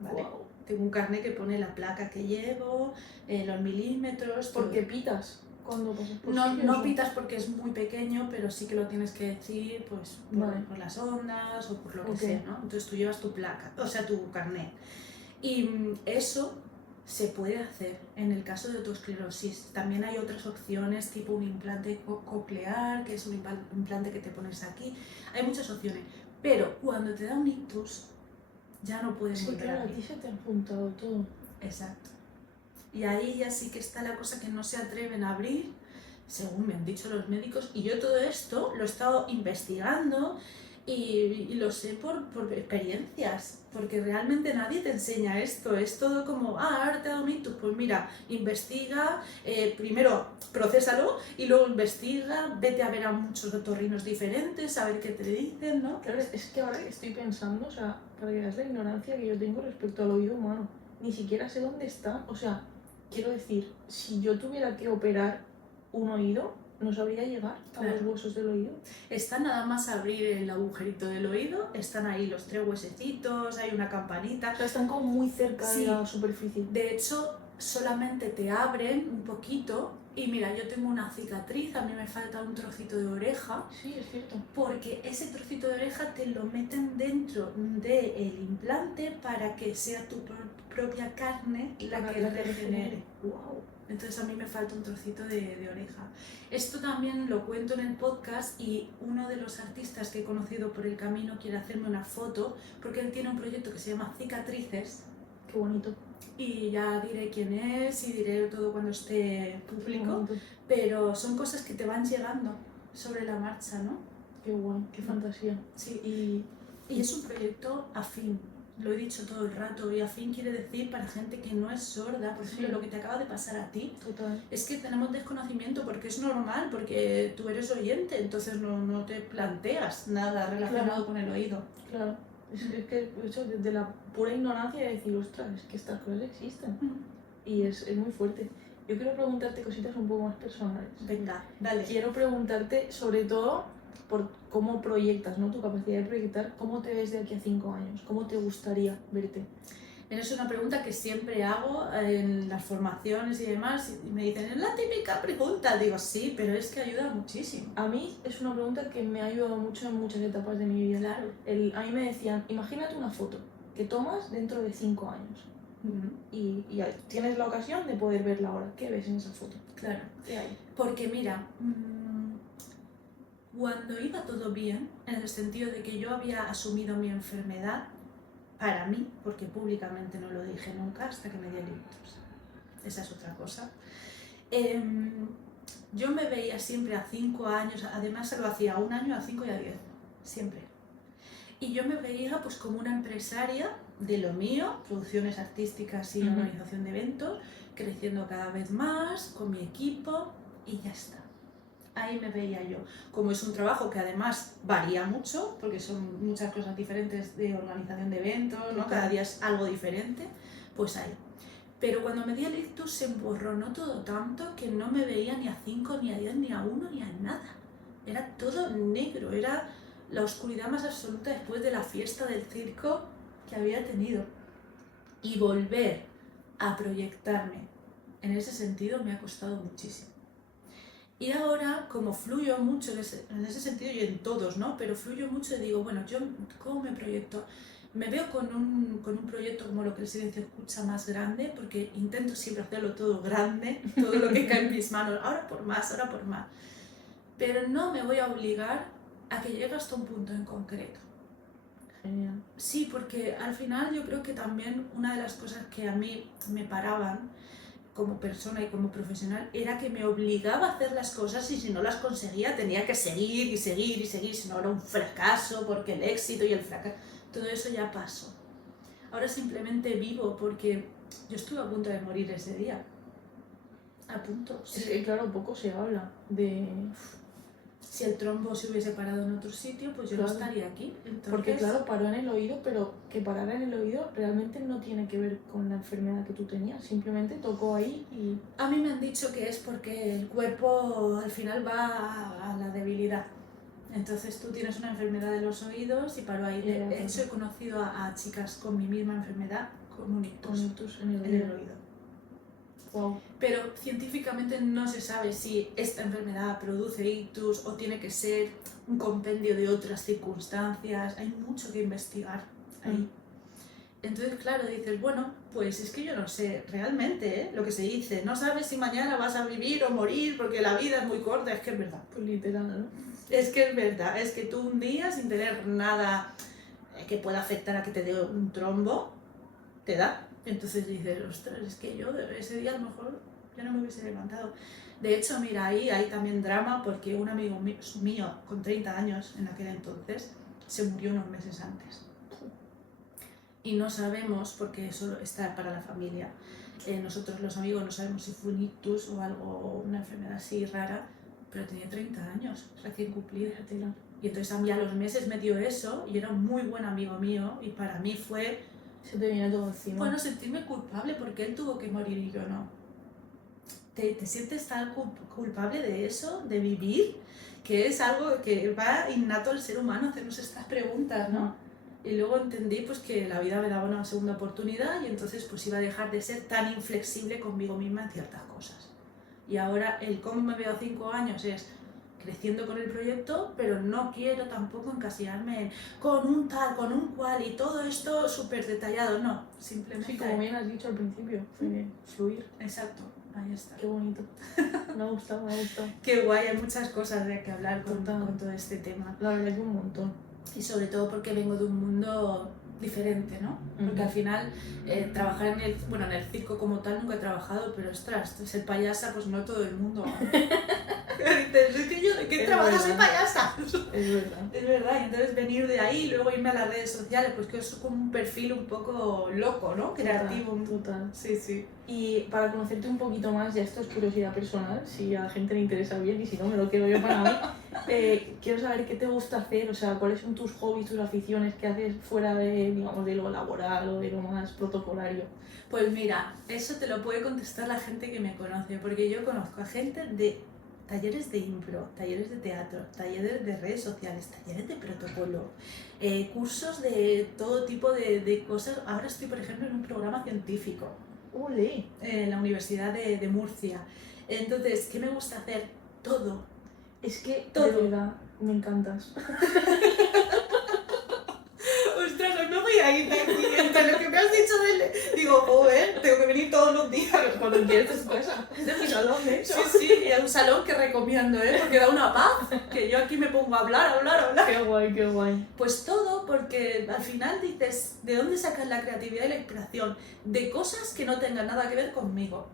¿vale? Wow. Tengo un carné que pone la placa que llevo, los milímetros. ¿Por todo. qué pitas cuando pasas por No, sitios, no o? pitas porque es muy pequeño, pero sí que lo tienes que decir pues, Vale. por las ondas o por lo que Ok. sea, ¿no? Entonces tú llevas tu placa, o sea, tu carnet. Y eso se puede hacer en el caso de autoesclerosis. También hay otras opciones, tipo un implante coclear, que es un implante que te pones aquí. Hay muchas opciones, pero cuando te da un ictus, ya no puedes Sí, volver claro, a a abrir. ti se te han juntado todo. Exacto. Y ahí ya sí que está la cosa que no se atreven a abrir, según me han dicho los médicos. Y yo todo esto lo he estado investigando y lo sé por experiencias, porque realmente nadie te enseña esto. Es todo como, ahora te ha dado un ictus, pues mira, investiga, primero procésalo y luego investiga, vete a ver a muchos otorrinos diferentes, a ver qué te dicen, ¿no? Claro, es que ahora estoy pensando, o sea, para que veas la ignorancia que yo tengo respecto al oído humano. Ni siquiera sé dónde está. O sea, quiero decir, si yo tuviera que operar un oído, no sabría llegar a los Claro. huesos del oído. Está nada más abrir el agujerito del oído, están ahí los 3 huesecitos, hay una campanita. O sea, están como muy cerca Sí. de la superficie. De hecho, solamente te abren un poquito y mira, yo tengo una cicatriz, a mí me falta un trocito de oreja, Sí, es cierto. porque ese trocito de oreja te lo meten dentro del implante para que sea tu propia carne la Para que que regenere. Wow. Entonces a mí me falta un trocito de oreja. Esto también lo cuento en el podcast y uno de los artistas que he conocido por el camino quiere hacerme una foto porque él tiene un proyecto que se llama Cicatrices Qué bonito. y ya diré quién es y diré todo cuando esté Qué público, bonito. pero son cosas que te van llegando sobre la marcha, ¿no? Qué guay, qué fantasía. Sí, Y y es un proyecto afín. Lo he dicho todo el rato, y afín quiere decir para gente que no es sorda. Por ejemplo, Sí. lo que te acaba de pasar a ti, total. es que tenemos desconocimiento porque es normal, porque tú eres oyente, entonces no te planteas nada relacionado Claro. con el oído. Claro. Es que eso desde la pura ignorancia de decir, ostras, es que estas cosas existen. Y es muy fuerte. Yo quiero preguntarte cositas un poco más personales. Venga, dale. Quiero preguntarte sobre todo por cómo proyectas, ¿no? Tu capacidad de proyectar, cómo te ves de aquí a 5 años, cómo te gustaría verte. Es una pregunta que siempre hago en las formaciones y demás, y me dicen, es la típica pregunta. Digo, sí, pero es que ayuda muchísimo. A mí es una pregunta que me ha ayudado mucho en muchas etapas de mi vida. Claro. A mí me decían, imagínate una foto que tomas dentro de 5 años y tienes la ocasión de poder verla ahora. ¿Qué ves en esa foto? Claro. ¿Qué hay? Porque mira, cuando iba todo bien, en el sentido de que yo había asumido mi enfermedad, para mí, porque públicamente no lo dije nunca hasta que me di el ictus. Esa es otra cosa. Yo me veía siempre a 5 años, además se lo hacía a 1 año, a 5 y a 10, siempre. Y yo me veía pues como una empresaria de lo mío, producciones artísticas y organización de eventos, creciendo cada vez más con mi equipo y ya está. Ahí me veía yo. Como es un trabajo que además varía mucho, porque son muchas cosas diferentes de organización de eventos, ¿no? Cada día es algo diferente, pues ahí. Pero cuando me di el ictus se emborronó todo tanto que no me veía ni a 5, ni a 10, ni a 1, ni a nada. Era todo negro, era la oscuridad más absoluta después de la fiesta del circo que había tenido. Y volver a proyectarme en ese sentido me ha costado muchísimo. Y ahora, como fluyo mucho en ese sentido y en todos, ¿no? Pero fluyo mucho y digo, bueno, yo ¿cómo me proyecto? Me veo con un proyecto como Lo que el silencio escucha más grande, porque intento siempre hacerlo todo grande, todo lo que cae en mis manos, ahora por más, ahora por más. Pero no me voy a obligar a que llegue hasta un punto en concreto. Genial. Sí, porque al final yo creo que también una de las cosas que a mí me paraban como persona y como profesional era que me obligaba a hacer las cosas y si no las conseguía tenía que seguir y seguir y seguir, si no era un fracaso porque el éxito y el fracaso, todo eso ya pasó. Ahora simplemente vivo porque yo estuve a punto de morir ese día a punto. Es que claro, poco se habla de... Si el trombo se hubiese parado en otro sitio, pues yo Claro. no estaría aquí. Entonces, Porque claro, paró en el oído, pero que parara en el oído realmente no tiene que ver con la enfermedad que tú tenías, simplemente tocó ahí y... a mí me han dicho que es porque el cuerpo al final va a la debilidad. Entonces tú tienes una enfermedad de los oídos y paró ahí. De hecho, he conocido a chicas con mi misma enfermedad con un ictus en en el oído. Wow. Pero científicamente no se sabe si esta enfermedad produce ictus o tiene que ser un compendio de otras circunstancias. Hay mucho que investigar ahí. Entonces, claro, dices, bueno, pues es que yo no sé realmente lo que se dice. No sabes si mañana vas a vivir o morir porque la vida es muy corta. Es que es verdad. Pues literal, ¿no? Es que es verdad. Es que tú un día sin tener nada que pueda afectar a que te dé un trombo, te da. Entonces dices, ostras, es que yo ese día a lo mejor ya no me hubiese levantado. De hecho, mira, ahí hay también drama porque un amigo mío con 30 años en aquel entonces se murió unos meses antes. Y no sabemos, porque eso está para la familia, nosotros los amigos no sabemos si fue un ictus o algo, una enfermedad así rara, pero tenía 30 años, recién cumplida. Y entonces a mí a los meses me dio eso y era un muy buen amigo mío y para mí fue... Se te viene todo encima. Bueno, sentirme culpable porque él tuvo que morir y yo no. ¿Te sientes tan culpable de eso, de vivir? Que es algo que va innato al ser humano hacernos estas preguntas, ¿no? Y luego entendí pues que la vida me daba una segunda oportunidad y entonces pues iba a dejar de ser tan inflexible conmigo misma en ciertas cosas. Y ahora el cómo me veo a 5 años es creciendo con el proyecto, pero no quiero tampoco encasillarme con un tal, con un cual y todo esto súper detallado, no, simplemente... Sí, como bien has dicho al principio, fluir. Exacto, ahí está. Qué bonito. Me ha gustado, me ha gustado. Qué guay, hay muchas cosas de que hablar con todo este tema. La verdad que un montón. Y sobre todo porque vengo de un mundo diferente, ¿no? Porque al final trabajar en el circo como tal nunca he trabajado, pero ostras, ser payasa pues no todo el mundo. Es que yo, ¿de qué trabajas de payasa? Es verdad. Es verdad, y entonces venir de ahí y luego irme a las redes sociales, pues que es como un perfil un poco loco, ¿no? Creativo. Total. Sí, sí. Y para conocerte un poquito más, ya esto es curiosidad personal, si a la gente le interesa bien y si no me lo quedo yo para mí, quiero saber qué te gusta hacer, o sea, cuáles son tus hobbies, tus aficiones, qué haces fuera de, digamos, de lo laboral o de lo más protocolario. Pues mira, eso te lo puede contestar la gente que me conoce, porque yo conozco a gente de talleres de impro, talleres de teatro, talleres de redes sociales, talleres de protocolo, cursos de todo tipo de cosas. Ahora estoy, por ejemplo, en un programa científico. ¡Ole! En la Universidad de Murcia. Entonces, ¿qué me gusta hacer? Todo. Es que, todo. De verdad, me encantas. Ostras, no me voy a ir de aquí. Entre lo que me has dicho digo, joder, tengo que venir todos los días. Cuando quieres es tu casa. Es de mi salón, de hecho. Sí, sí, y es un salón que recomiendo, porque da una paz. Que yo aquí me pongo a hablar. Qué guay, qué guay. Pues todo, porque al final dices, ¿de dónde sacas la creatividad y la inspiración? De cosas que no tengan nada que ver conmigo.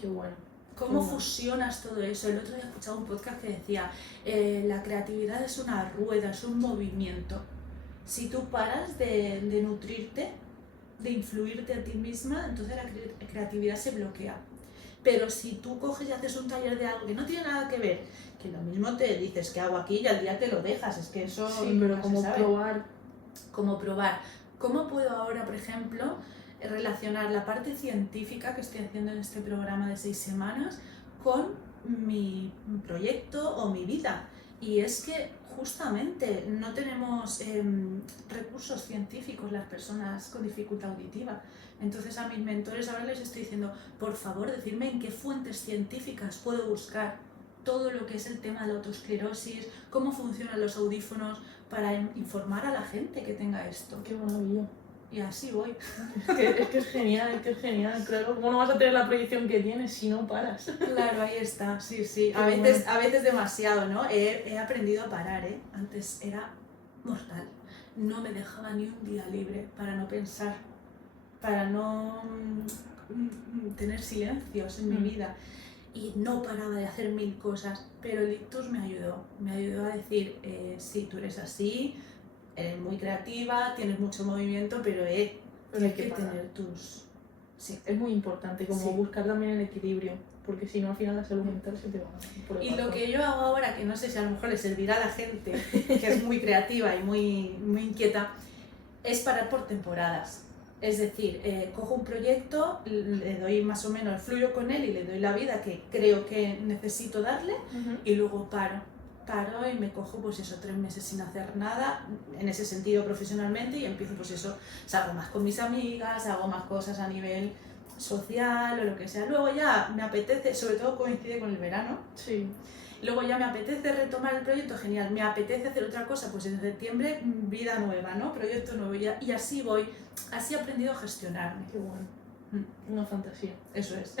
Qué guay. ¿Cómo fusionas todo eso? El otro día he escuchado un podcast que decía, la creatividad es una rueda, es un movimiento. Si tú paras de nutrirte, de influirte a ti misma, entonces la creatividad se bloquea. Pero si tú coges y haces un taller de algo que no tiene nada que ver, que lo mismo te dices que hago aquí y al día te lo dejas, es que eso... Sí, pero como probar. Como probar. ¿Cómo puedo ahora, por ejemplo, relacionar la parte científica que estoy haciendo en este programa de 6 semanas con mi proyecto o mi vida? Y es que justamente no tenemos recursos científicos las personas con dificultad auditiva. Entonces a mis mentores ahora les estoy diciendo, por favor, decidme en qué fuentes científicas puedo buscar todo lo que es el tema de la autoesclerosis, cómo funcionan los audífonos para informar a la gente que tenga esto. Qué maravilla. Y así voy. Es que es genial, claro. ¿Cómo no vas a tener la proyección que tienes si no paras? Claro, ahí está, sí, sí. A veces demasiado, ¿no? He aprendido a parar, ¿eh? Antes era mortal. No me dejaba ni un día libre para no pensar, para no tener silencios en mi vida. Y no paraba de hacer 1000 cosas, pero el ictus me ayudó a decir, sí, tú eres así, eres muy creativa, tienes mucho movimiento, pero hay que tener tus Sí. Es muy importante, como Sí. buscar también el equilibrio, porque si no al final la salud mental se te va por el Y lo barco. que yo hago ahora, que no sé si a lo mejor le servirá a la gente, que es muy creativa y muy inquieta, es parar por temporadas. Es decir, cojo un proyecto, le doy más o menos, fluyo con él y le doy la vida que creo que necesito darle, y luego paro y me cojo pues eso 3 meses sin hacer nada en ese sentido profesionalmente, y empiezo pues eso, salgo más con mis amigas, hago más cosas a nivel social o lo que sea. Luego ya me apetece, sobre todo coincide con el verano, Sí. luego ya me apetece retomar el proyecto, genial, me apetece hacer otra cosa, pues en septiembre vida nueva, ¿no? Proyecto nuevo, y así voy, así he aprendido a gestionarme. Qué bueno. Una fantasía. Eso es.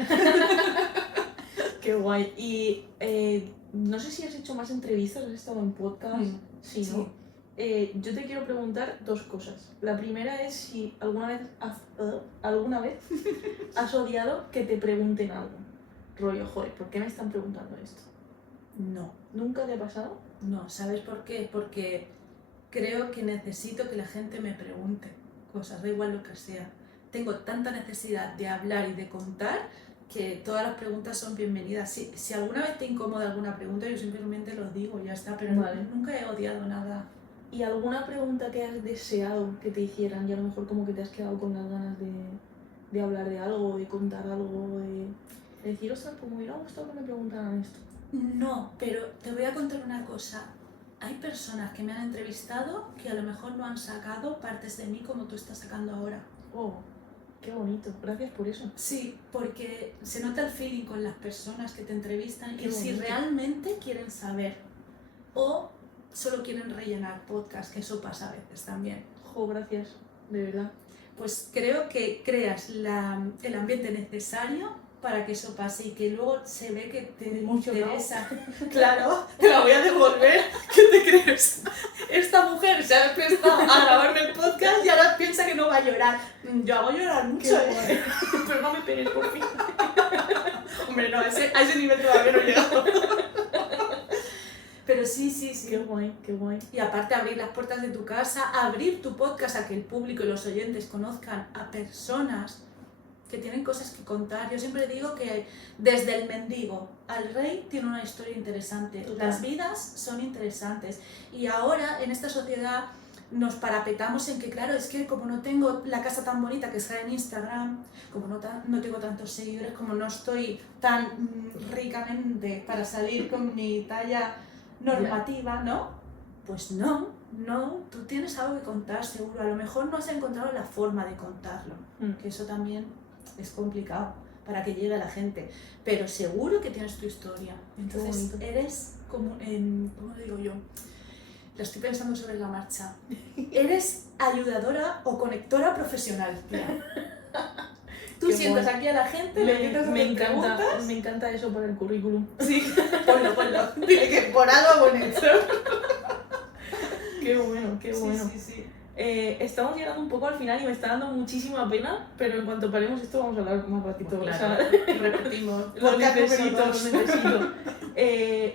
Qué guay. Y no sé si has hecho más entrevistas, has estado en podcast. Sí, ¿no? Sí. Yo te quiero preguntar 2 cosas. La primera es si alguna vez has odiado que te pregunten algo. Rollo, joder, ¿por qué me están preguntando esto? No, ¿Nunca te ha pasado? no, ¿sabes por qué? Porque creo que necesito que la gente me pregunte cosas, da igual lo que sea. Tengo tanta necesidad de hablar y de contar que todas las preguntas son bienvenidas. Si alguna vez te incomoda alguna pregunta, yo simplemente lo digo, ya está, pero Vale. nunca he odiado nada. ¿Y alguna pregunta que has deseado que te hicieran y a lo mejor como que te has quedado con las ganas de hablar de algo, de contar algo, de decir, ostras, pues me hubiera gustado que me preguntaran esto? No, pero te voy a contar una cosa. Hay personas que me han entrevistado que a lo mejor no han sacado partes de mí como tú estás sacando ahora. Oh, qué bonito, gracias por eso. Sí, porque se nota el feeling con las personas que te entrevistan Qué y si bonito. realmente quieren saber o solo quieren rellenar podcast, que eso pasa a veces también. Jo, gracias, de verdad. Pues creo que creas el ambiente necesario para que eso pase y que luego se ve que te Emocionado. interesa. Claro, te la voy a devolver. ¿Qué te crees? Esta mujer se ha prestado a grabarme el podcast y ahora piensa que no va a llorar. Yo hago llorar mucho, Qué guay. Pero no me pegues, por fin. Hombre, no, a ese nivel todavía no he llegado. Pero sí. Qué guay, qué guay. Y aparte abrir las puertas de tu casa, abrir tu podcast a que el público y los oyentes conozcan a personas que tienen cosas que contar. Yo siempre digo que desde el mendigo al rey tiene una historia interesante. Total. Las vidas son interesantes. Y ahora en esta sociedad nos parapetamos en que, claro, es que como no tengo la casa tan bonita que está en Instagram, como no tengo tantos seguidores, como no estoy tan ricamente para salir con mi talla normativa, ¿no? Pues no, tú tienes algo que contar seguro. A lo mejor no has encontrado la forma de contarlo, que eso también es complicado para que llegue a la gente, pero seguro que tienes tu historia. Entonces eres como, ¿cómo lo digo yo? Lo estoy pensando sobre la marcha. Eres ayudadora o conectora profesional, tía. Tú Qué sientas guay. aquí a la gente, le quitas preguntas. Me encanta eso para el currículum. Sí, ponlo. Dile que por algo bonito. Qué bueno, qué bueno. Sí. Estamos llegando un poco al final y me está dando muchísima pena, pero en cuanto paremos esto vamos a hablar más ratito. Pues o claro, sea, repetimos. lo Podcast necesito, número 2. lo necesito.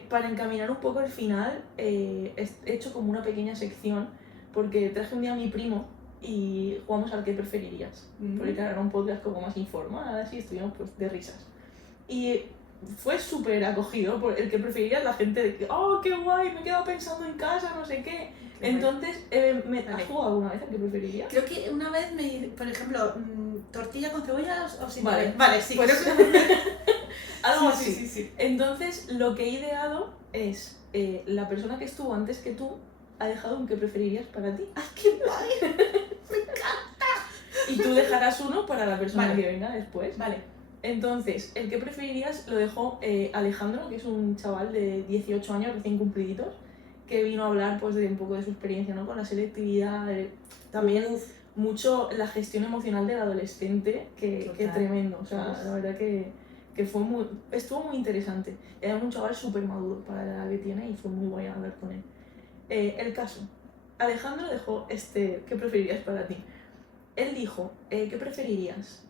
Para encaminar un poco el final, he hecho como una pequeña sección, porque traje un día a mi primo y jugamos al que preferirías. Porque claro, era un podcast como más informal, así estuvimos pues de risas. Y fue súper acogido por el que preferirías, la gente de que, oh, qué guay, me he quedado pensando en casa, no sé qué. Entonces, ¿has jugado alguna vez al que preferirías? Creo que una vez por ejemplo, tortilla con cebolla o sin Vale, sí. Pues, algo así. Sí. Entonces, lo que he ideado es la persona que estuvo antes que tú ha dejado un que preferirías para ti. ¡Ay, qué guay! ¡Me encanta! Y tú dejarás uno para la persona Vale. que venga después. Vale. Entonces, el que preferirías lo dejó Alejandro, que es un chaval de 18 años recién cumpliditos, que vino a hablar pues de un poco de su experiencia, ¿no? Con la selectividad, también mucho la gestión emocional del adolescente, que tremendo. O sea, la verdad que estuvo muy interesante. Era un chaval súper maduro para la edad que tiene y fue muy guay hablar con él. El caso, Alejandro dejó ¿qué preferirías para ti? Él dijo, ¿qué preferirías?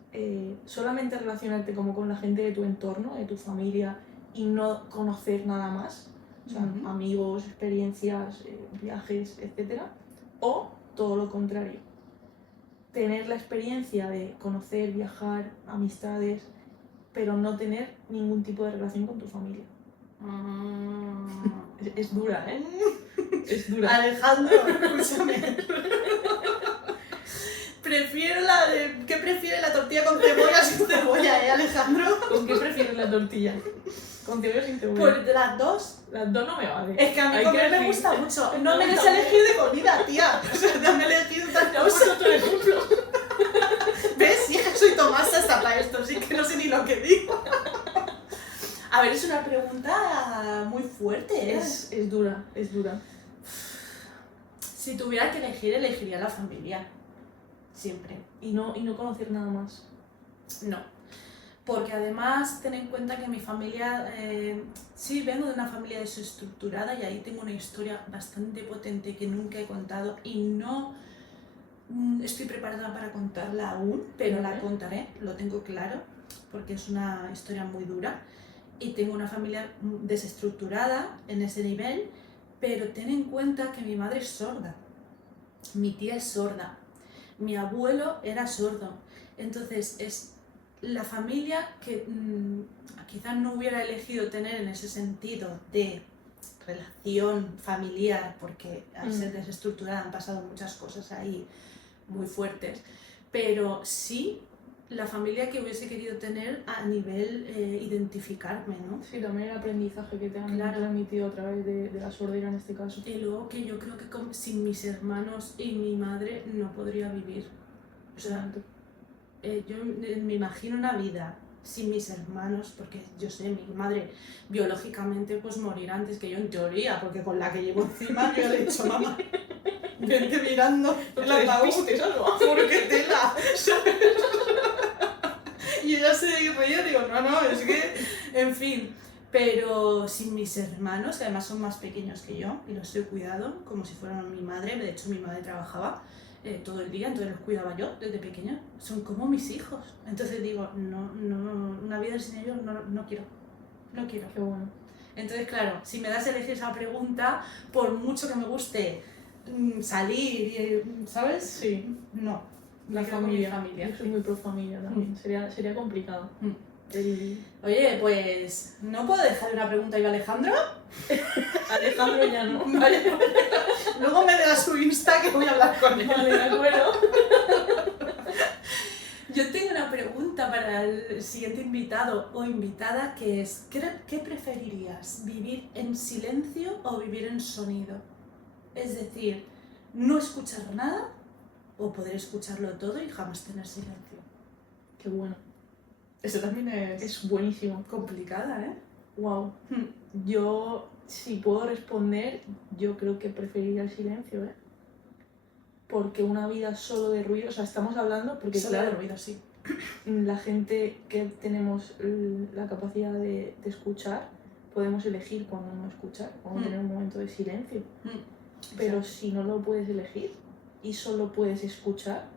¿Solamente relacionarte como con la gente de tu entorno, de tu familia, y no conocer nada más? O sea, amigos, experiencias, viajes, etc. ¿O todo lo contrario? tener la experiencia de conocer, viajar, amistades, pero no tener ningún tipo de relación con tu familia. Es dura, ¿eh? Es dura. Alejandro, escúchame. Prefiero la de... ¿Qué prefiere la tortilla con cebolla sin cebolla, Alejandro? ¿Con qué prefieres la tortilla? ¿Con cebolla o sin cebolla? Pues de las dos. Las dos no me vale. Es que a mí Hay comer que me elegir. gusta mucho. No No, me des tampoco. elegir de comida, tía. O sea, te han elegido tantas Te hemos cosas. puesto otro ejemplo. ¿Ves? Hija, soy Tomasa hasta para esto, así que no sé ni lo que digo. A ver, es una pregunta muy fuerte, ¿eh? Es dura, es dura. Si tuviera que elegir, elegiría la familia. Siempre. Y no conocer nada más. No. Porque además, ten en cuenta que mi familia, sí, vengo de una familia desestructurada y ahí tengo una historia bastante potente que nunca he contado y no estoy preparada para contarla aún, pero la contaré, lo tengo claro, porque es una historia muy dura. Y tengo una familia desestructurada en ese nivel, pero ten en cuenta que mi madre es sorda, mi tía es sorda, mi abuelo era sordo, entonces es la familia que quizás no hubiera elegido tener en ese sentido de relación familiar, porque al ser desestructurada han pasado muchas cosas ahí muy fuertes, pero sí la familia que hubiese querido tener a nivel identificarme, ¿no? Sí, también el aprendizaje que te han Claro. transmitido a través de la sordera en este caso. Y luego que yo creo que sin mis hermanos y mi madre no podría vivir. O sea, yo me imagino una vida sin mis hermanos, porque yo sé, mi madre biológicamente pues morirá antes que yo en teoría, porque con la que llevo encima yo le he dicho, mamá, vente mirando el ataúd, porque tela, ¿sabes? Y ella se reía, digo, no, es que, en fin, pero sin mis hermanos, que además son más pequeños que yo, y los he cuidado como si fueran mi madre, de hecho mi madre trabajaba todo el día, entonces los cuidaba yo desde pequeña, son como mis hijos, entonces digo, no, una vida sin ellos no quiero. Qué bueno. Entonces, claro, si me das a elegir esa pregunta, por mucho que me guste salir, ¿sabes? Sí. No. La Me quedo con familia. mi familia. Yo soy muy pro familia también. Sería complicado. Oye, pues no puedo dejar una pregunta a Alejandro. Alejandro ya no. Vale. Luego me das su Insta que voy a hablar con él. Vale, de acuerdo. Yo tengo una pregunta para el siguiente invitado o invitada que es ¿qué preferirías? ¿Vivir en silencio o vivir en sonido? Es decir, no escuchar nada o poder escucharlo todo y jamás tener silencio. Qué bueno. Eso también Es buenísimo. complicada, ¿eh? Wow. Yo, si puedo responder, yo creo que preferiría el silencio, ¿eh? Porque una vida solo de ruido, o sea, estamos hablando, porque Solo claro, de ruido, sí. la gente que tenemos la capacidad de escuchar, podemos elegir cuándo no escuchar, cuándo tener un momento de silencio. Pero si no lo puedes elegir y solo puedes escuchar,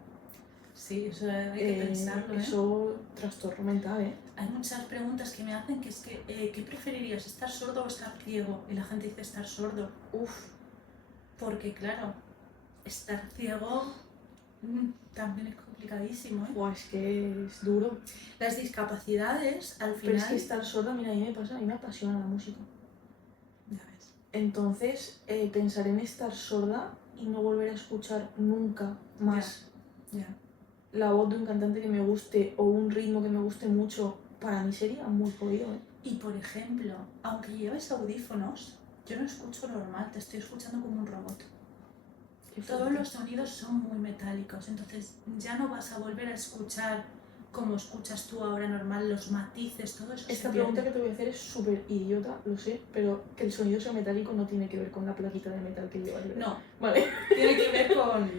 Sí, eso hay que pensarlo, ¿eh? Eso trastorno mental, ¿eh? Hay muchas preguntas que me hacen que es que ¿qué preferirías? ¿Estar sordo o estar ciego? Y la gente dice estar sordo. Porque claro, estar ciego también es complicadísimo, ¿eh? Buah, es que es duro. Las discapacidades al final... Pero es que estar sorda, mira, a mí me apasiona la música. Ya ves. Entonces, pensar en estar sorda y no volver a escuchar nunca más Ya. la voz de un cantante que me guste o un ritmo que me guste mucho, para mí sería muy jodido, ¿eh? Y por ejemplo, aunque lleves audífonos, yo no escucho normal, te estoy escuchando como un robot. Todos los sonidos son muy metálicos, entonces ya no vas a volver a escuchar como escuchas tú ahora normal, los matices, todo eso. Esta pregunta que te voy a hacer es súper idiota, lo sé, pero que el sonido sea metálico no tiene que ver con la plaquita de metal que llevas, ¿verdad? No, Vale. tiene que ver con...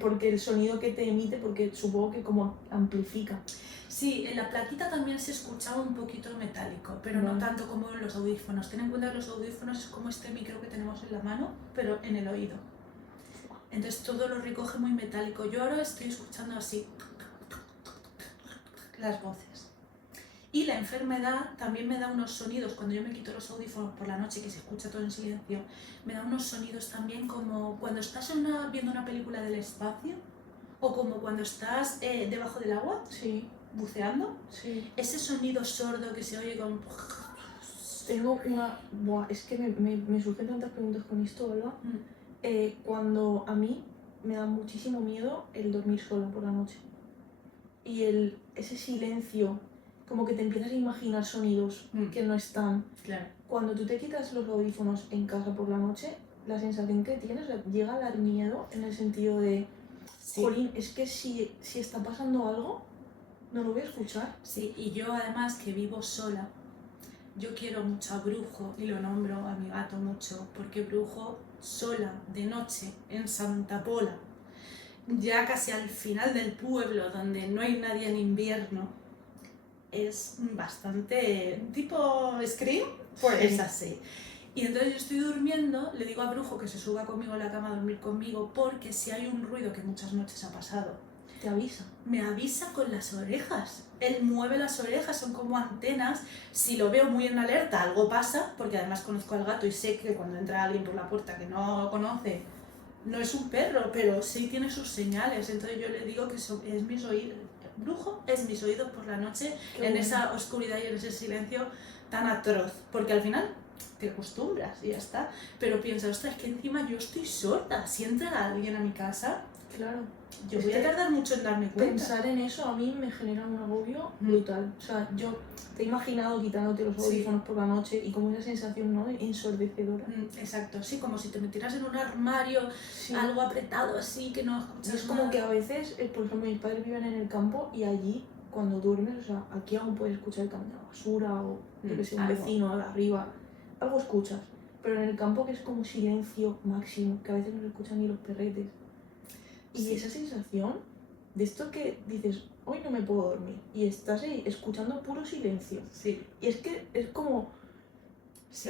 Porque el sonido que te emite, porque supongo que como amplifica. Sí, en la plaquita también se escuchaba un poquito metálico, pero no tanto como en los audífonos. Ten en cuenta que los audífonos es como este micro que tenemos en la mano, pero en el oído. Entonces todo lo recoge muy metálico. Yo ahora estoy escuchando así las voces. Y la enfermedad también me da unos sonidos, cuando yo me quito los audífonos por la noche, que se escucha todo en silencio, me da unos sonidos también como cuando estás viendo una película del espacio, O como cuando estás debajo del agua, Sí, buceando, sí. ese sonido sordo que se oye con... Tengo una... Buah, es que me surgen tantas preguntas con esto, Alba. Cuando a mí me da muchísimo miedo el dormir sola por la noche. Y ese silencio, como que te empiezas a imaginar sonidos que no están. Claro. Cuando tú te quitas los audífonos en casa por la noche, la sensación que tienes, o sea, llega a dar miedo en el sentido de, Sí. jolín, es que si está pasando algo, no lo voy a escuchar. Sí, y yo además que vivo sola, yo quiero mucho a Brujo y lo nombro a mi gato mucho, porque Brujo sola de noche en Santa Pola, ya casi al final del pueblo donde no hay nadie en invierno, es bastante tipo Scream, pues Sí. es así. Y entonces yo estoy durmiendo, le digo a Brujo que se suba conmigo a la cama a dormir conmigo, porque si hay un ruido que muchas noches ha pasado, Te avisa. me avisa con las orejas. Él mueve las orejas, son como antenas. Si lo veo muy en alerta, algo pasa, porque además conozco al gato y sé que cuando entra alguien por la puerta que no conoce, no es un perro, pero sí tiene sus señales. Entonces yo le digo que es mis oídos. Brujo es mis oídos por la noche, Qué en bueno. esa oscuridad y en ese silencio tan atroz. Porque al final te acostumbras y ya está. Pero piensa, ostras, que encima yo estoy sorda. Si entra alguien a mi casa, Claro. yo Es voy a que tardar mucho en darme cuenta. Pensar en eso a mí me genera un agobio brutal. O sea, yo te he imaginado quitándote los Sí. audífonos por la noche y como una sensación, ¿no?, de ensordecedora. Exacto, sí, como si te metieras en un armario, Sí. algo apretado así, que no Y escuchas es como nada. que a veces, por ejemplo, mis padres viven en el campo y allí, cuando duermes, o sea, aquí aún puedes escuchar el camión de la basura o, yo que sé, un algo. vecino de arriba, algo escuchas. Pero en el campo, que es como silencio máximo, que a veces no se escuchan ni los perretes. Y Sí. esa sensación de esto que dices, hoy no me puedo dormir, y estás ahí escuchando puro silencio. Sí, Y es que es como, sí,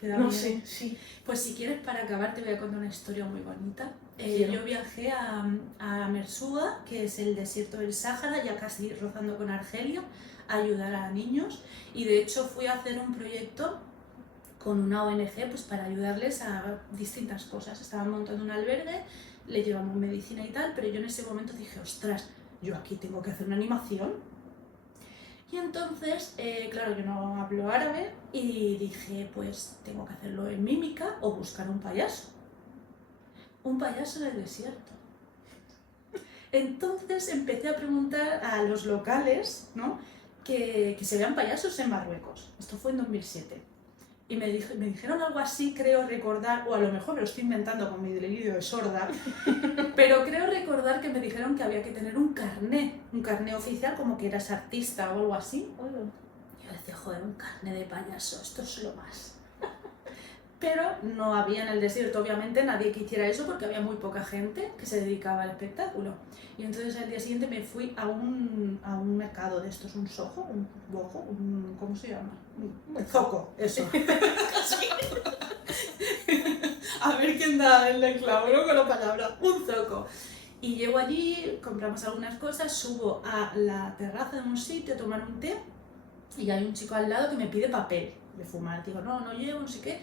te da no miedo. sé, sí. Pues si quieres, para acabar, te voy a contar una historia muy bonita. Quiero. Yo viajé a Merzouga, que es el desierto del Sáhara, ya casi rozando con Argelia, a ayudar a niños. Y de hecho fui a hacer un proyecto con una ONG pues, para ayudarles a distintas cosas. Estaban montando un albergue, le llevamos medicina y tal, pero yo en ese momento dije, ostras, yo aquí tengo que hacer una animación. Y entonces, claro, yo no hablo árabe y dije, pues tengo que hacerlo en mímica o buscar un payaso. Un payaso en el desierto. Entonces empecé a preguntar a los locales, ¿no?, que se vean payasos en Marruecos. Esto fue en 2007. Y me dijeron algo así, creo recordar, o a lo mejor me lo estoy inventando con mi delirio de sorda, pero creo recordar que me dijeron que había que tener un carné oficial, como que eras artista o algo así. Hola. Yo decía, joder, un carné de payaso, esto es lo más. Pero no había en el desierto, obviamente, nadie que hiciera eso porque había muy poca gente que se dedicaba al espectáculo. Y entonces al día siguiente me fui a un mercado de estos, un sojo, un bojo, ¿cómo se llama? Un zoco, eso. A ver quién da el clavo, ¿no?, con la palabra, un zoco. Y llego allí, compramos algunas cosas, subo a la terraza de un sitio a tomar un té y hay un chico al lado que me pide papel de fumar. Digo, no llevo, no sé qué.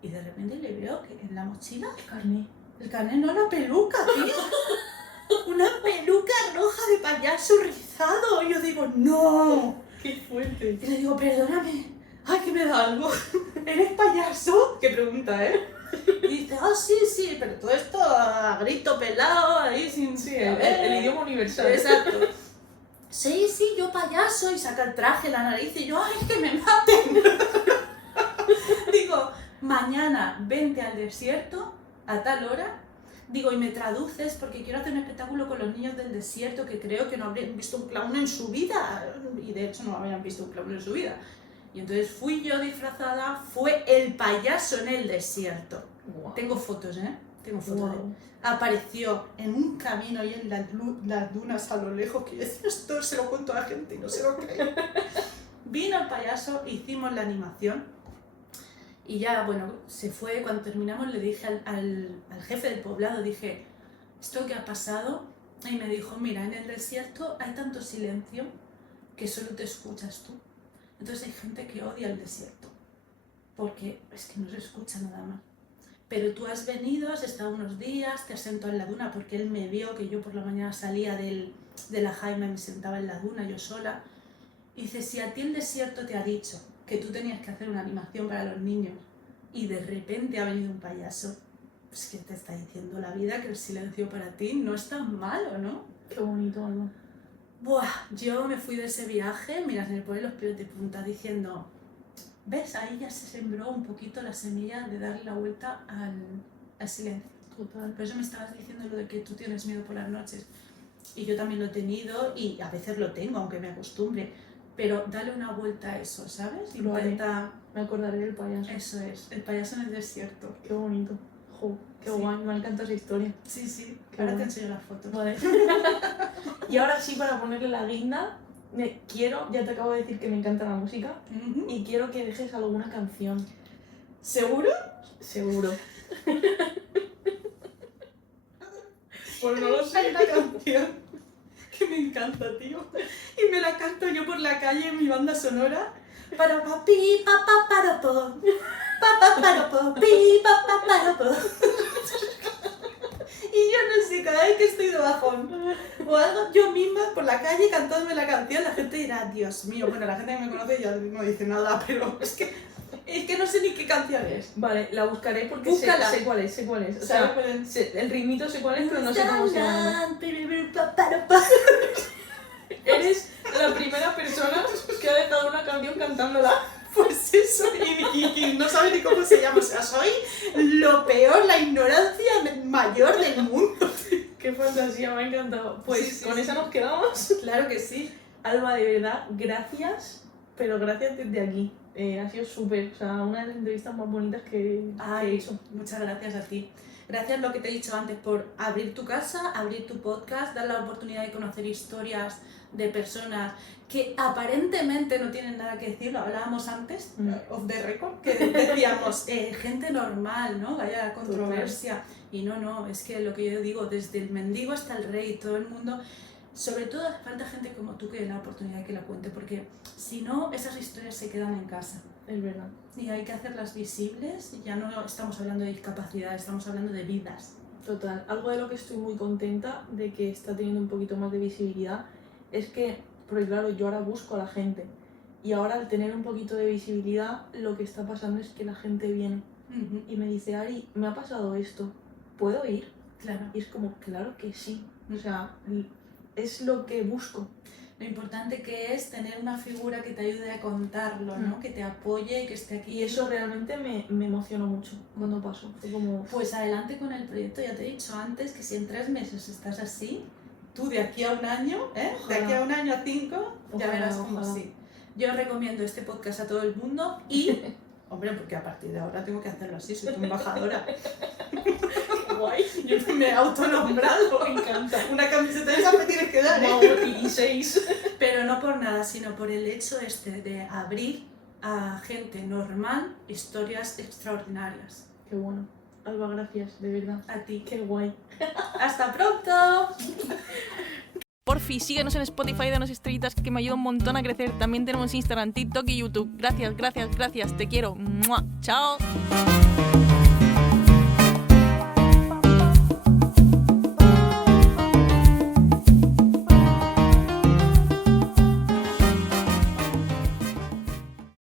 Y de repente le veo que en la mochila el carné no, la peluca, tío. Una peluca roja de payaso rizado. Y yo digo, no. ¡Qué fuerte! Y le digo, perdóname, ay, que me da algo. ¿Eres payaso? Qué pregunta, ¿eh? Y dice, sí, pero todo esto a grito pelado, ahí sin... Sí, el idioma universal. Exacto. Sí, yo payaso, y saca el traje, la nariz, y yo, ay, que me maten. Digo, mañana vente al desierto a tal hora, digo, y me traduces porque quiero hacer un espectáculo con los niños del desierto que creo que no habrían visto un clown en su vida, y de hecho no habían visto un clown en su vida. Y entonces fui yo disfrazada, fue el payaso en el desierto. Wow. Tengo fotos, Tengo fotos. Wow. Apareció en un camino y en las dunas a lo lejos, que yo decía, esto se lo cuento a la gente y no se lo cree. Vino el payaso, hicimos la animación y ya, bueno, se fue. Cuando terminamos le dije al jefe del poblado, dije, ¿esto qué ha pasado? Y me dijo, mira, en el desierto hay tanto silencio que solo te escuchas tú. Entonces hay gente que odia el desierto porque es que no se escucha nada más. Pero tú has venido, has estado unos días, te has sentado en la duna, porque él me vio que yo por la mañana salía de la Jaime y me sentaba en la duna yo sola. Y dice, si a ti el desierto te ha dicho que tú tenías que hacer una animación para los niños y de repente ha venido un payaso, pues ¿qué te está diciendo la vida? Que el silencio para ti no es tan malo, ¿no? Qué bonito, Alba. Buah, yo me fui de ese viaje, mira, se me ponen los pelos de punta diciendo, ¿ves? Ahí ya se sembró un poquito la semilla de darle la vuelta al silencio. Total. Por eso me estabas diciendo lo de que tú tienes miedo por las noches. Y yo también lo he tenido y a veces lo tengo, aunque me acostumbre. Pero dale una vuelta a eso, ¿sabes? Lo haré. Intenta... Me acordaré del payaso. Eso es, el payaso en el desierto. Qué bonito. Jo, qué Sí. guay, me encanta esa historia. Sí, sí. Qué Ahora te bueno. enseño las fotos. Vale. Y ahora sí, para ponerle la guinda, ya te acabo de decir que me encanta la música Ujú. y quiero que dejes alguna canción. ¿Seguro? Seguro. Pues no lo sé. Hay una canción que me encanta, tío. Y me la canto yo por la calle en mi banda sonora. Para papi, papá, para po. Papá, para po, pi, papá, para po. Y yo no sé, cada vez que estoy de bajón o algo, yo misma por la calle cantándome la canción, la gente dirá, Dios mío, bueno, la gente que me conoce ya no dice nada, pero es que no sé ni qué canción es. Vale, la buscaré porque Búscala. sé cuál es, sé cuál es. O ¿Sabes sea, cuál es? el ritmito sé cuál es, pero no sé cómo se llama. llama. Eres la primera persona que ha dejado una canción cantándola. Pues eso, y no sabe ni cómo se llama. O sea, soy lo peor, la ignorancia mayor del mundo. Qué fantasía, me ha encantado. Pues Sí, sí, con sí. esa nos quedamos. Claro que sí. Alba, de verdad, gracias, pero gracias desde aquí. Ha sido súper, o sea, una de las entrevistas más bonitas que he Ay, hecho. muchas gracias a ti. Gracias lo que te he dicho antes por abrir tu casa, abrir tu podcast, dar la oportunidad de conocer historias de personas que aparentemente no tienen nada que decir, lo hablábamos antes, off the record, que decíamos, gente normal, ¿no? Vaya controversia. Y no, es que lo que yo digo, desde el mendigo hasta el rey, todo el mundo, sobre todo hace falta gente como tú que dé la oportunidad de que la cuente, porque si no, esas historias se quedan en casa. Es verdad. Y hay que hacerlas visibles, y ya no estamos hablando de discapacidad, estamos hablando de vidas. Total. Algo de lo que estoy muy contenta de que está teniendo un poquito más de visibilidad es que, porque claro, yo ahora busco a la gente y ahora al tener un poquito de visibilidad lo que está pasando es que la gente viene y me dice, Ari, me ha pasado esto, ¿puedo ir? Claro. Y es como, claro que sí. O sea, es lo que busco. Lo importante que es tener una figura que te ayude a contarlo, ¿no? Que te apoye y que esté aquí. Y eso realmente me emocionó mucho cuando pasó. Fue como... Pues adelante con el proyecto, ya te he dicho antes que si en 3 meses estás así, tú de aquí a un año, de Ojalá. aquí a un año a 5, ya Ojalá, verás como ojalá. sí. Yo recomiendo este podcast a todo el mundo y, hombre, porque a partir de ahora tengo que hacerlo así, soy tu embajadora. Guay. Yo me he autonombrado. Me encanta. Una camiseta de esa me tienes que dar, ¿eh? Wow, y 6. Pero no por nada, sino por el hecho de abrir a gente normal historias extraordinarias. Qué bueno. Alba, gracias, de verdad. A ti. Qué guay. ¡Hasta pronto! Porfi, síguenos en Spotify, danos estrellitas que me ayuda un montón a crecer. También tenemos Instagram, TikTok y YouTube. Gracias, gracias, gracias. Te quiero. ¡Mua! ¡Chao!